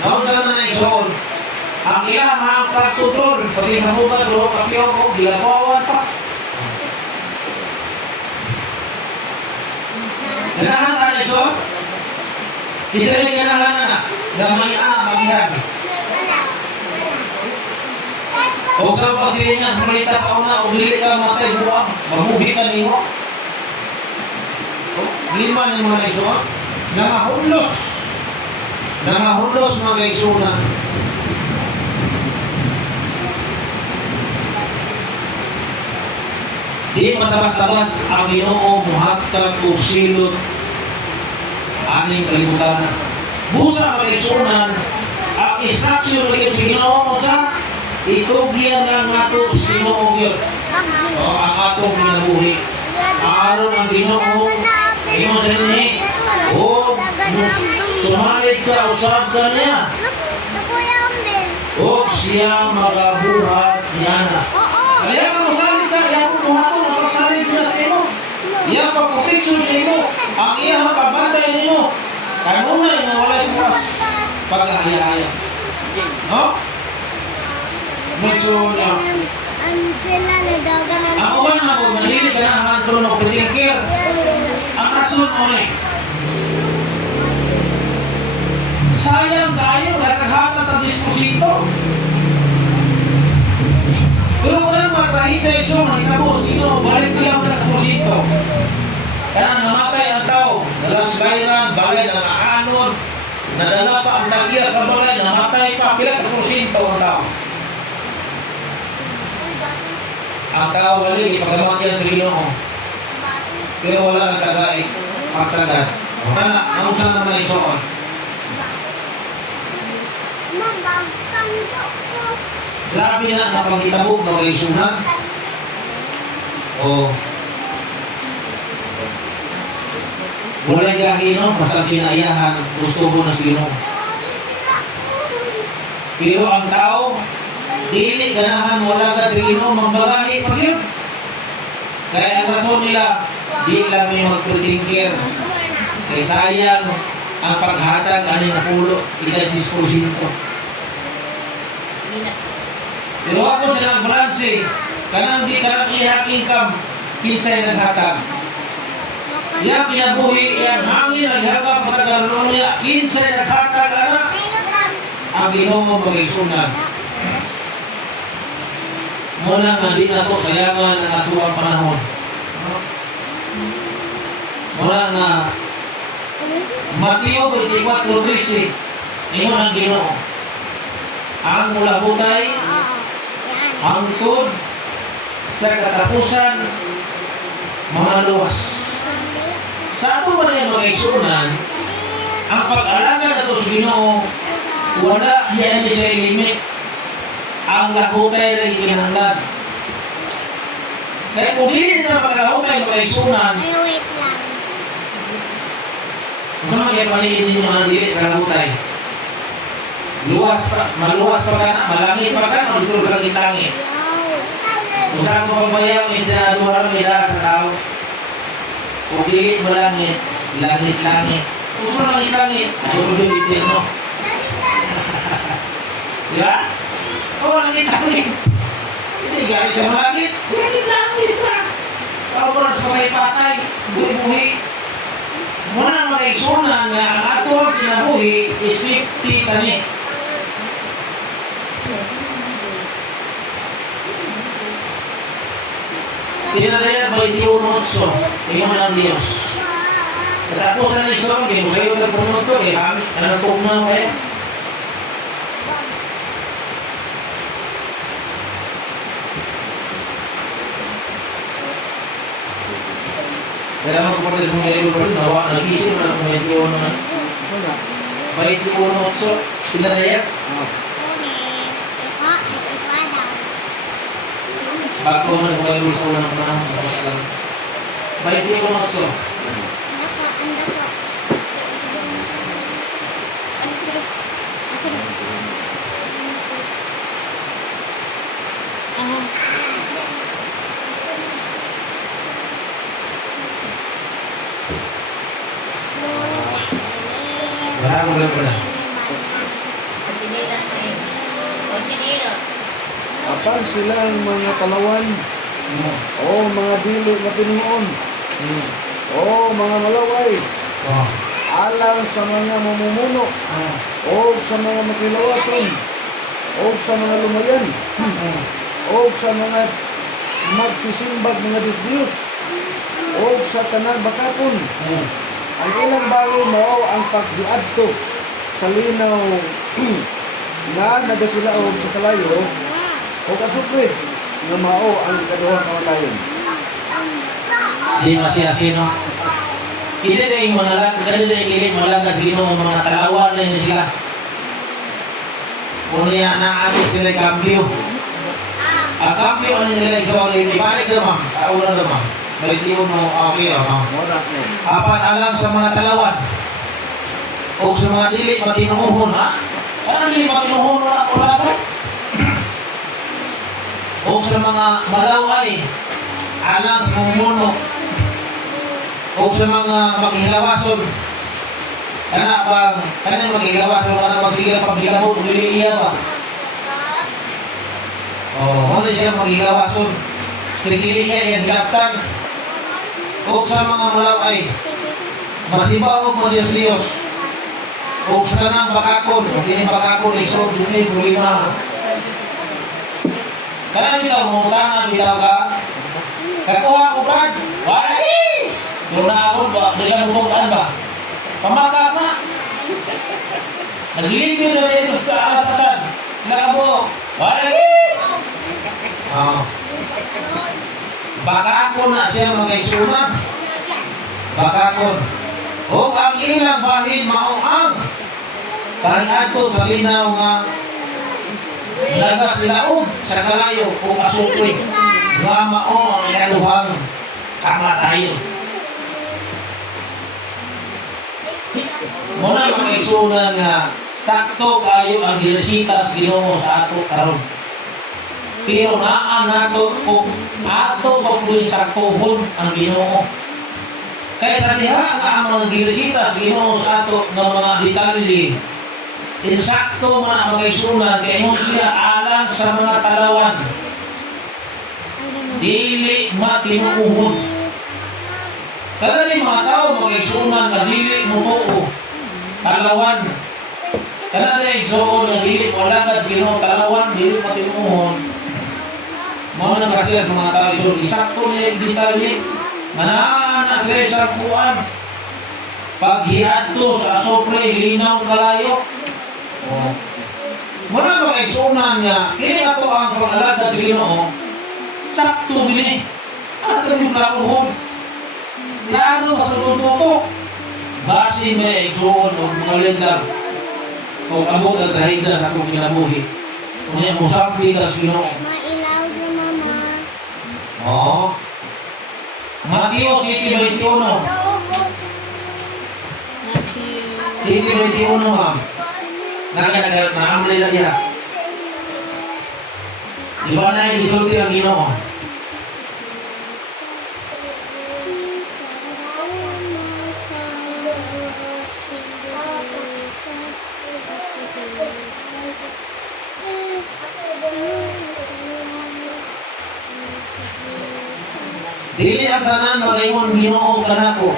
mausa na isuot. Ang ilahang pagtutol, pati sa mubad, kapyo ko, gilabawan pa. Ganahan ka na isuot? Isa rin ganahan na. Gamay anak, magihan. O sa pasili niya, sa malita sa una, o dili ka matay, buwang, mamuhi ka niyo. Lima ni mga isuot. Nangahunlos. Nangahunlos mga isuot. Di matabas-tabas ang Ginoo muhatag og silot aning kalibutan. Busa kaigsunan ang instruction ni sa Ginoo sa itugyan lang ato sa Ginoo gyud. O ang atong ginabuhi. Aron ang Ginoo ingon sa ni o sumalit ka usab ka niya. O siya magabuhat niya na. Kaya ka masalit ka, kaya kung kuhato, magpasalit na sa inyo. Iya pagpupiksyon sa inyo, ang iyang pagbantay ninyo. Kanunay na walay bukas, pag-ahaya-haya. No? Medyo niya. Ang uban na ako, nalili ka na ang tulong ng petingkir. Ang rason mo na sayang tayo, nagkaghatat ang disposito. Pero ko lang magpahita iso, mahitabo, sino, balik ko lang ng disposito. Kaya namatay ang tao, nalas bayran, balay ng aanon, nadala pa ang tagiya sa balay, namatay pa, pila ka disposito ang tao. Ang tao balik, ipagamatyan sa Ginoo. Pero wala ang kagaik, pagkagat. Kana, ang saan naman isoon? Grabe na napagkitabog ng resunan. O wala gahino, basta kinaiyahan, gusto mo na sa Ginoo. Pero ang tao, dili ganahan wala ka sa Ginoo, magbagahi pa yun. Kaya ang rason nila, di lang may magpretingkir. Kaya sayang ang paghatag aning napulo, ika-disposito. Pero ako silang balanse, kanang di kanang ihang income, kinsay naghatag. Iya pinabuhi, iyang hangin, naghagap, matagalong niya, kinsay naghatag, anak. Ang Ginoo mag-isunan. Muna nga di na ito sayangan ang atuang panahon. Muna nga Mateo 24:13, ingon ang Ginoo. Ang mulabutay, hangtod sa katapusan, mga luwas. Sa ato ba na mga isunan, ang pag-alaga na ito sa Ginoo, wala diyan siya limit. Ang lahutay rin kinahanglan. Kaya kung hindi na pag-lahutay mga isunan, Wait lang. kung saan kaya paliin ninyo ang dili lahutay? Luwas pa, maluwas pa ka na, malangit pa ka, magtulog ka langit-langit. Kung saan ko pagbayaw, may sinaduhan may dahil sa tao. Kung dili mo langit, langit-langit. Kung saan langit-langit, matulog yung itin mo. Di ba? Oo, langit-langit. Hindi galing sa malangit, langit-langit lang. Kalau mo na sa patay-patay, buhi-buhi. Muna mga isunan nga ang ato ang kinabuhi, isipti kani. Tinadaya ba iti unoso, ingon ng Diyos. Tapos na isong, hindi mo sa'yo ka pumunod ko, anong pumuna kayo? Kaya magpapatid sa mga iba nawa, nag-isip na kung may tiyo naman. May tiyo unoso, tinadaya? Bago man kung kayo gusto ng panahon. May tiyo unoso. Ako lang pala. Sinilas pa rin. O sinino? Apan silang mga talawan, o mga dili na pinuon, o mga malaway, Oh. alang sa mga mamumuno, o sa mga makilawason, o sa mga lumayan, o sa mga magsisimbag mga Diyos, o sa tanang bakakon. Ang ilang bagay mo ang pagdiadto sa linaw nga nagasilaog sa kalayo o kasupre nga mao ang ikaduhang kamatayon. Di masya-sino. Kili na yung mga lang, kali na yung kilig mga lang kasi mga kalawan na yun sila. Kung niya naati sila yung kambyo. Ang kambyo ano nila yung sorry, ibalik naman, kauna naman. Balik mo mo, okay o. Apan alang sa mga talawan. O sa mga dili matinuhon ha. Ano dili matinuhon na ulaban? O sa mga malaway. Alang sa mumuno. O sa mga makihilawason. Kana bang, kana makihilawason, kana bang sige lang paghilamot, umili iya ba? O, ano siya makihilawason? Sige niya yung hilaptan. O sa mga malaway. Masibahog mo Diyos. O sa tanang bakakon. O kini bakakon, isod, dumi, problema. Kana bitaw mo, kana bitaw ka. Kakuha ko, Brad. Wala yung na ako ba, bigyan mo kung ba? Pamakap na. Naglibir na ito sa alasasan. Nakabo. Wala bakakon na siya mga isunan. Bakakon. O ang ilang bahin mauang. Pang-ato sa linaw nga nagasilaog sa kalayo o asupri. Nga mao ang ikaduhang kamatayon. Muna mga isunan nga sakto kayo ang ginasitas Ginoo sa ato karon. Pero naan nato kung ato pagpuloy saktohon ang Ginoo. Kaya sa diha ang mga ginasitas Ginoo sa ato ng mga detalye. Insakto man ang mga isunan kaya mo siya alang sa mga talawan. Dili matinuuhon. Kada ni mga tao, mga isunan na dili mo talawan. Kada na igsoon na dili mo lagas Ginoo talawan, dili matinuuhon. Mga nang kasi sa mga tao isunan, isakto niya yung detalye. Manana sa isang kuwan. Paghiadto sa asopre, linaw kalayo. Muna mga isunan niya, kini ato ang pag-alaga sa Ginoo, sakto bini. Ato yung lapuhon. Lalo sa tututok. Basi may isuon o mga lendang. O abot at rahigan akong kinabuhi. Kung niya musampi ka sa Ginoo. Mailaw na mama. Oo. Mateo City 21. City 21 ma'am. Naganagal na ang lila niya. Di ba na yung isulti ang Ginoo? Dili ang tanan magayon Ginoo kanako.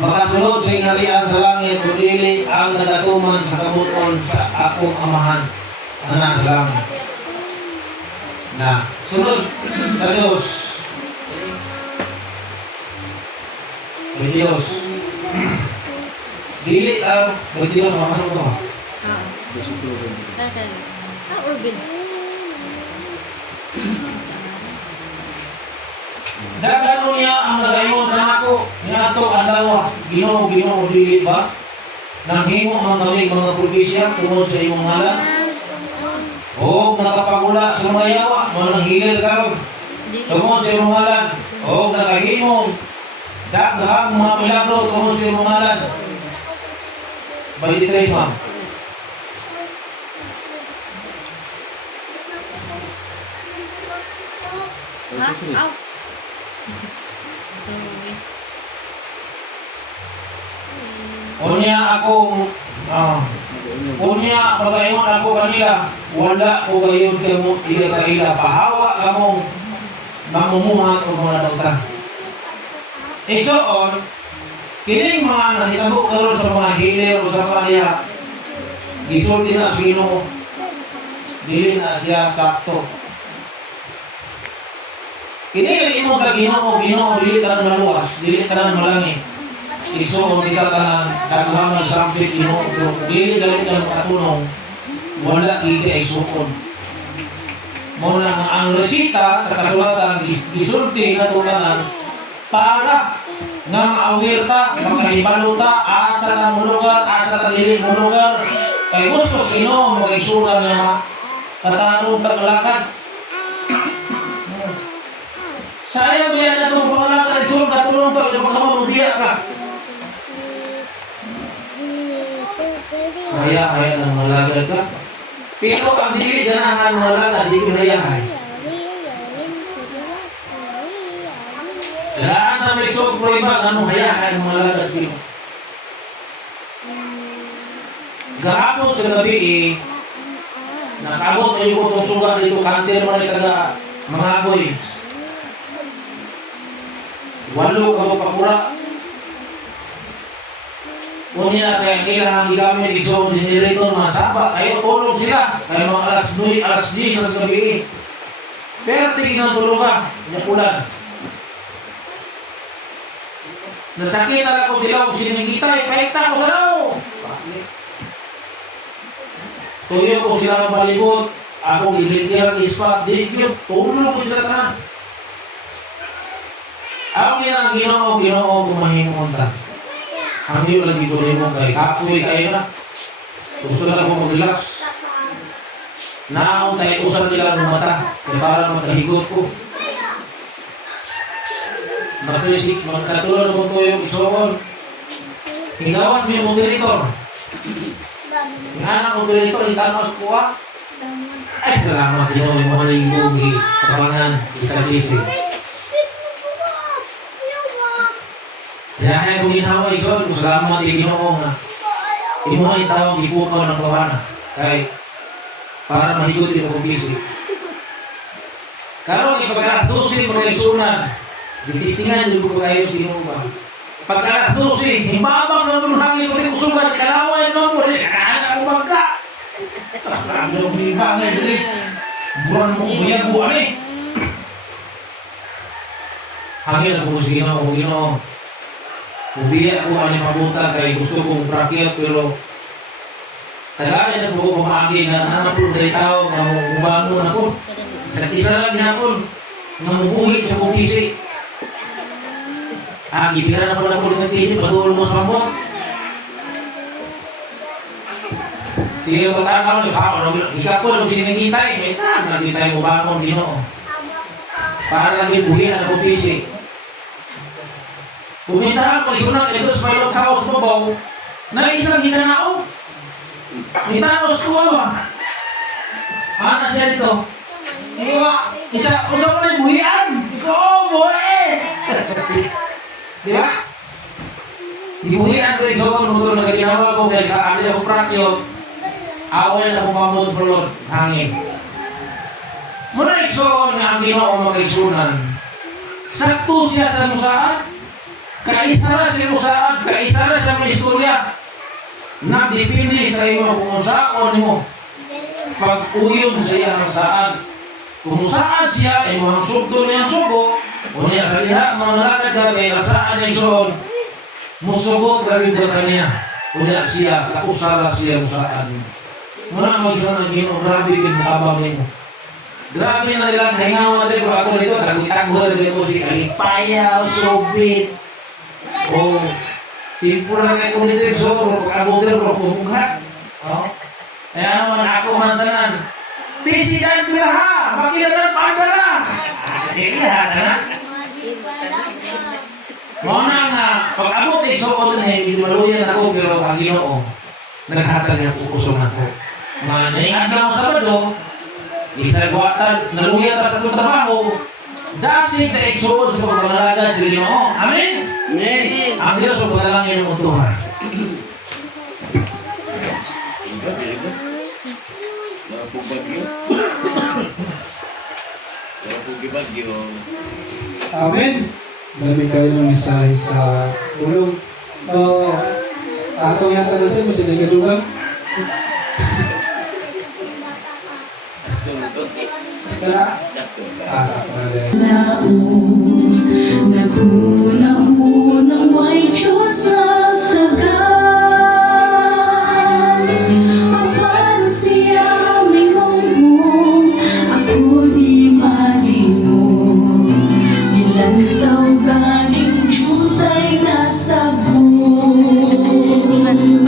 Makasulod sa ingalian sa langit o dili ang nagatuman sa kabuton sa akong amahan na nasa langit. Na sunod sa Diyos. Kay Diyos. Dili ang kay Diyos makasunod mo. Urban. Dagano niya ang nagayon kanako nga ato adlaw Ginoo dili ba? Nanghimo ang kami mga propesya tungod sa imong ngalan. O nakapagula sa mga yawa, mga nanghilir karon. Tungod sa imong ngalan. O nakahimo daghang mga milagro tungod sa imong ngalan. 23 ma'am. Ha? Sorry. Unya akong unya pagayon ako kanila, wala ko gayon kamo iya kaila pahawa kamong mamumuhat o mga dagta. Igsoon, kining mga nahitabo karon sa mga healer o sa kanya, gisulti na sino, dili na siya sakto. Kini imong Ginoo, Ginoo dili ka na maluwas, dili ka na malangi. Igsoon kita tanan daghan ng sampit Ginoo, dili gali ka makatunong, wala gigi igsoon. Mo na ang resita sa kasulatan gisulti na tukanan para nga ma-aware ta, makahibalo ta, asa ta mo lugar, asa ta dili mo lugar. Kay gustos Ginoo mag-igsunan nga katanong taglakad. Sayang ba yan itong pangalakad, igsunan katulong to, ito pagkamamagbiya ka. Kaya ng malagad ka. Pero ang dili ganahan malagad, di ko hayahay. Kailangan na may sopro iba, anong hayahay ng malagad dito. Gahapon sa gabi nakabot na yung itong sugat dito, kantir mo na taga mga agoy. 8 kamo pakura. Unya kaya kailangan gamit isong generator mga sapa, kayo tulog sila. Kaya mga alas 9, alas 10 sa gabi. Pero tignan tulog ka, nyapulan. Nasakit ako dilaw, siningita, ipahita ko sa daw. Tuyo ko sila ng palibot, ako ilikir, ispat, dikip, tulog ko sila tanan. Ang Ginoo kumahimunta. Ang Diyo lagi ko rin mong kay kapoy kayo na. Gusto na lang ko mag-relax. Naon tayo usal nila ng mata. Kaya para magkahigot ko. Matrisik, magkatulad mo ito yung isokol. Hingawan mo yung moderator. Hinganan moderator, hitanos po ah. Ay, salamat Ginoo yung mga linggugi. Kapangan, isa-isig. Kaya kung ginawa ikaw, salamat yung Ginoo nga. Imuha yung tawag, ipukaw ng kawana. Kaya, para mahigot yung kumpisi. Karoon, ipagkakatusin mo kayo sunan. Bitistingan yung ko kayo sa Ginoo ba. Pagkakatusin, himbabang na mga hangin pati kusugan, kalaway mo mo, kakahan ako magka. Ano yung hinihangin, dali. Buran mo, buyaguan eh. Hangin ako sa Ginoo. Ubiya ko ang mabuta kay gusto kong prakyat pero tagalin na po kumagi na nanapulog na itaw na ubangon ako. Sa isa lang ginapon, mamubuhi sa kupisi. Gipira na pala ko ng pisi, patuloy mo sa pambot. Sige ko tanaw, hikapon, sinigitay, may tan, nagitay mo bangon, Ginoo. Para lang ibuhi na kupisi. Pumintahan ko isunat ito sa pilot house mo ba? Na isang hitanao. Hitanos ko ba? Ano siya dito? Isa mo na yung buhian. Ikaw, buhi! Di ba? Ibuhian ko isunat mo ito. Nagkinawa ko kaya kaali ako prakyot. Awal na kung pamot sa Lord. Hangin. Muna isunat nga ang Ginoo mag-isunan. Sakto siya sa musaan. Kaisara sa musaan, kaisara sa mga istorya. Nagdepende sa iyo kung saan mo pag-uyon sa iyang saan. Kung saan siya ay mga sugto niyang sugo, o niya sa liha, mga nalakad ka, kaya nasaan niya isoon, musugot lagi ka kanya. O niya siya, kakusara siya musaan. Muna mag-iwan ng Ginoo, grabe yung abang niyo. Grabe na nilang hingawa natin kung ako dito, tagutang-gura dito si Kalipayaw, Sobit. Oh, simpul lang kayo nito yung soro, pag-abutin ko, pumughat. Kaya naman ako mantanan. Pisigan bila ha, makilala pandala. Kaya na. Muna nga, pag-abutin so na hindi maluyan ako, pero ang Ginoo, naghatag niya pukusong ako. Maning adlaw Sabado, isa guwatan, naluyan ka sa itong trabaho, dasig na igsuod sa pagpangalagad sa Ginoo. Amen? Amen. Ang Diyos ang panalangin ng Tuhan. very good. Wala po bagyo. Wala po bagyo. Amen. Dami kayo ng mensahe sa tulong. So, atong yung tagasin mo sila ikadugang. Ito na. Asa pa na rin. Naghunahunang may Diyos at tagal. Apan siya may mong ako di malimong. Ilan taw ganing jutay na sabon.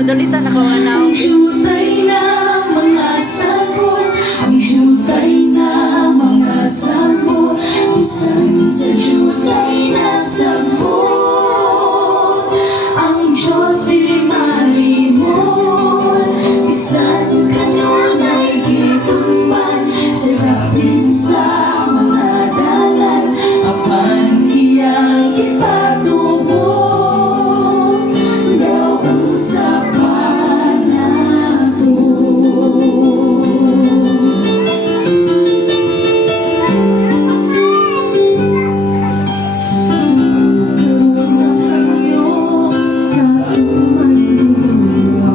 Madalitan ako na. Ang jutay na mga sabon. Ang jutay na mga sabon. Bisan sa jutay na sabon. Ang Diyos di malimon. Bisan kanunay gitumban. Serapin sa mga dalan. Apan iyang ipatubo. Daong sa panahon. Sa tumagluwas,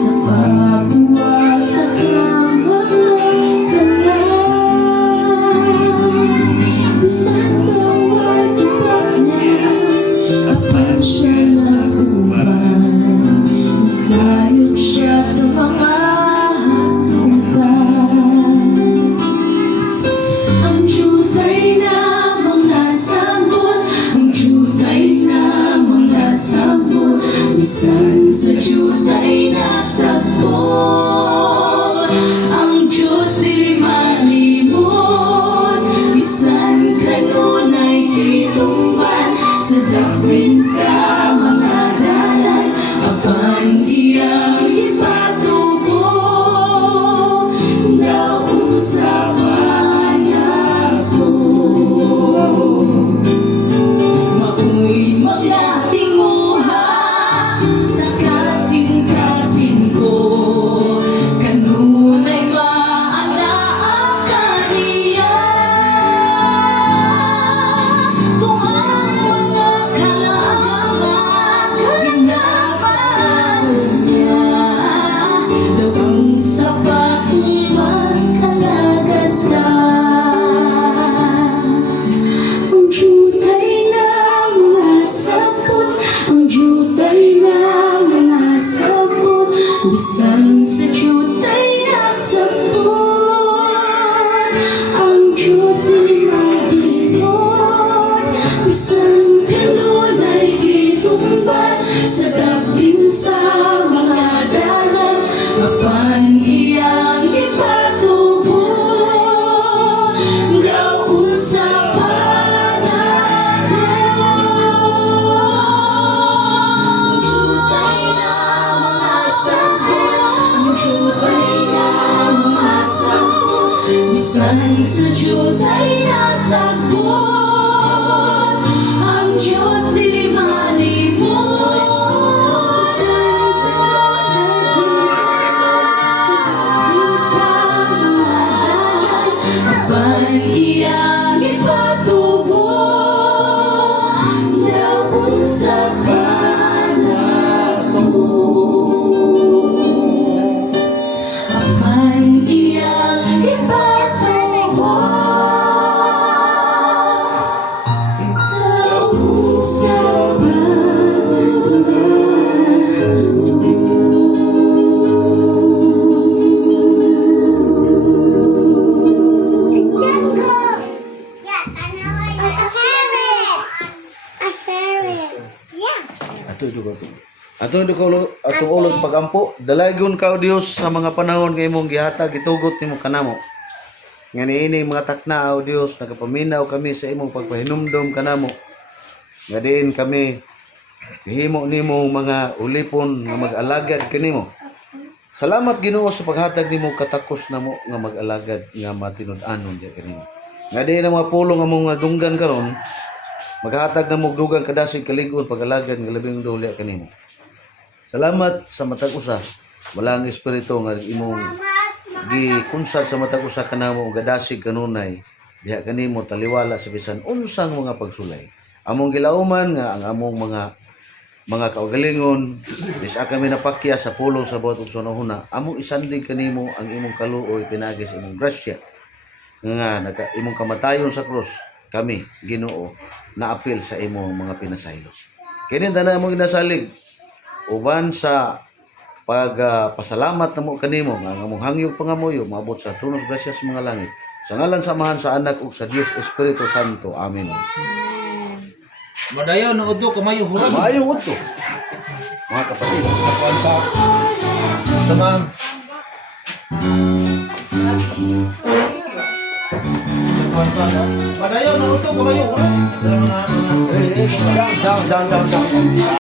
sa pagluwas na kamang kalan. Bisan bawat tupak niya, apan siya naguban. Nasayod siya sa mga hatutan. Ang jutay na mga sabon, ang jutay na mga sabon, bisan sa jutay na sabon. Ang Diyos di malimon, bisan kanunay gitumban, sa dapwin sa mga dalan, apan iyang ipatubo. Daong sa panahon. Mao'y mga tinguha sa kasing-kasing ko. Kanunay maanaa kaniya. Kung ang mga kalagaman ginabaon niya, daw ang sapat kung magkalagatan. Ang jutay na mga sabon, ang jutay na mga sabon, bisan sa jutay na sabon. Ang Diyos di malimon, bisan kanunay gitumban, sa dapin sa mga dalan, apan iyang ipatubo. Daong sa panahon. Ang jutay na mga sabon, ang jutay na mga sabon, bisan sa jutay na sabon. Ang Diyos di malimon, bisan sa dapin sa mga dalan, apan iyang ipatubo. Daong sa panahon. Apan iyang ipatubo. Daong sa Jungle. Yeah, tanaw. A ferret. A ferret. Yeah. Ato ito atong ulo sa pagampo. Dalagon ka o Dios sa mga panahon nga imong gihatag gitugot nimo kanamo. Nga niini mga takna o Dios nagapaminaw kami sa imong pagpahinumdom kanamo. Nga diin kami himo nimo mga ulipon nga mag-alagad kanimo. Salamat Ginoo sa paghatag nimo katakos namo nga mag-alagad nga matinud-anon diya kanimo. Nga diin ang mga pulong nga mong dunggan karon maghatag na mo dugang kadasig kaligon pag-alagad nga labing duli kanimo. Salamat sa matag usa Wala ang espiritu nga imong gikunsa sa mata ko sa kanamo gadasig kanunay. Diha kanimo taliwala sa bisan unsang mga pagsulay. Among gilauman nga ang among mga kaugalingon bisa kami napakya sa pulo sa bawat sunahuna among isandig kanimo ang imong kaluoy pinagi sa imong grasya nga imong kamatayon sa krus kami Ginoo naapil sa imong mga pinasaylo kini dana among ginasalig uban sa pasalamat namo kanimo nga ang among hangyog pangamuyo maabot sa tronos grasya sa mga langit sa ngalan samahan sa anak ug sa Dios Espiritu Santo amen. Madayaw na udo kamayo hurag. Maayong udto. Mga kapatid. Sa tamang. Madayaw na udo kamayo hurag. Down.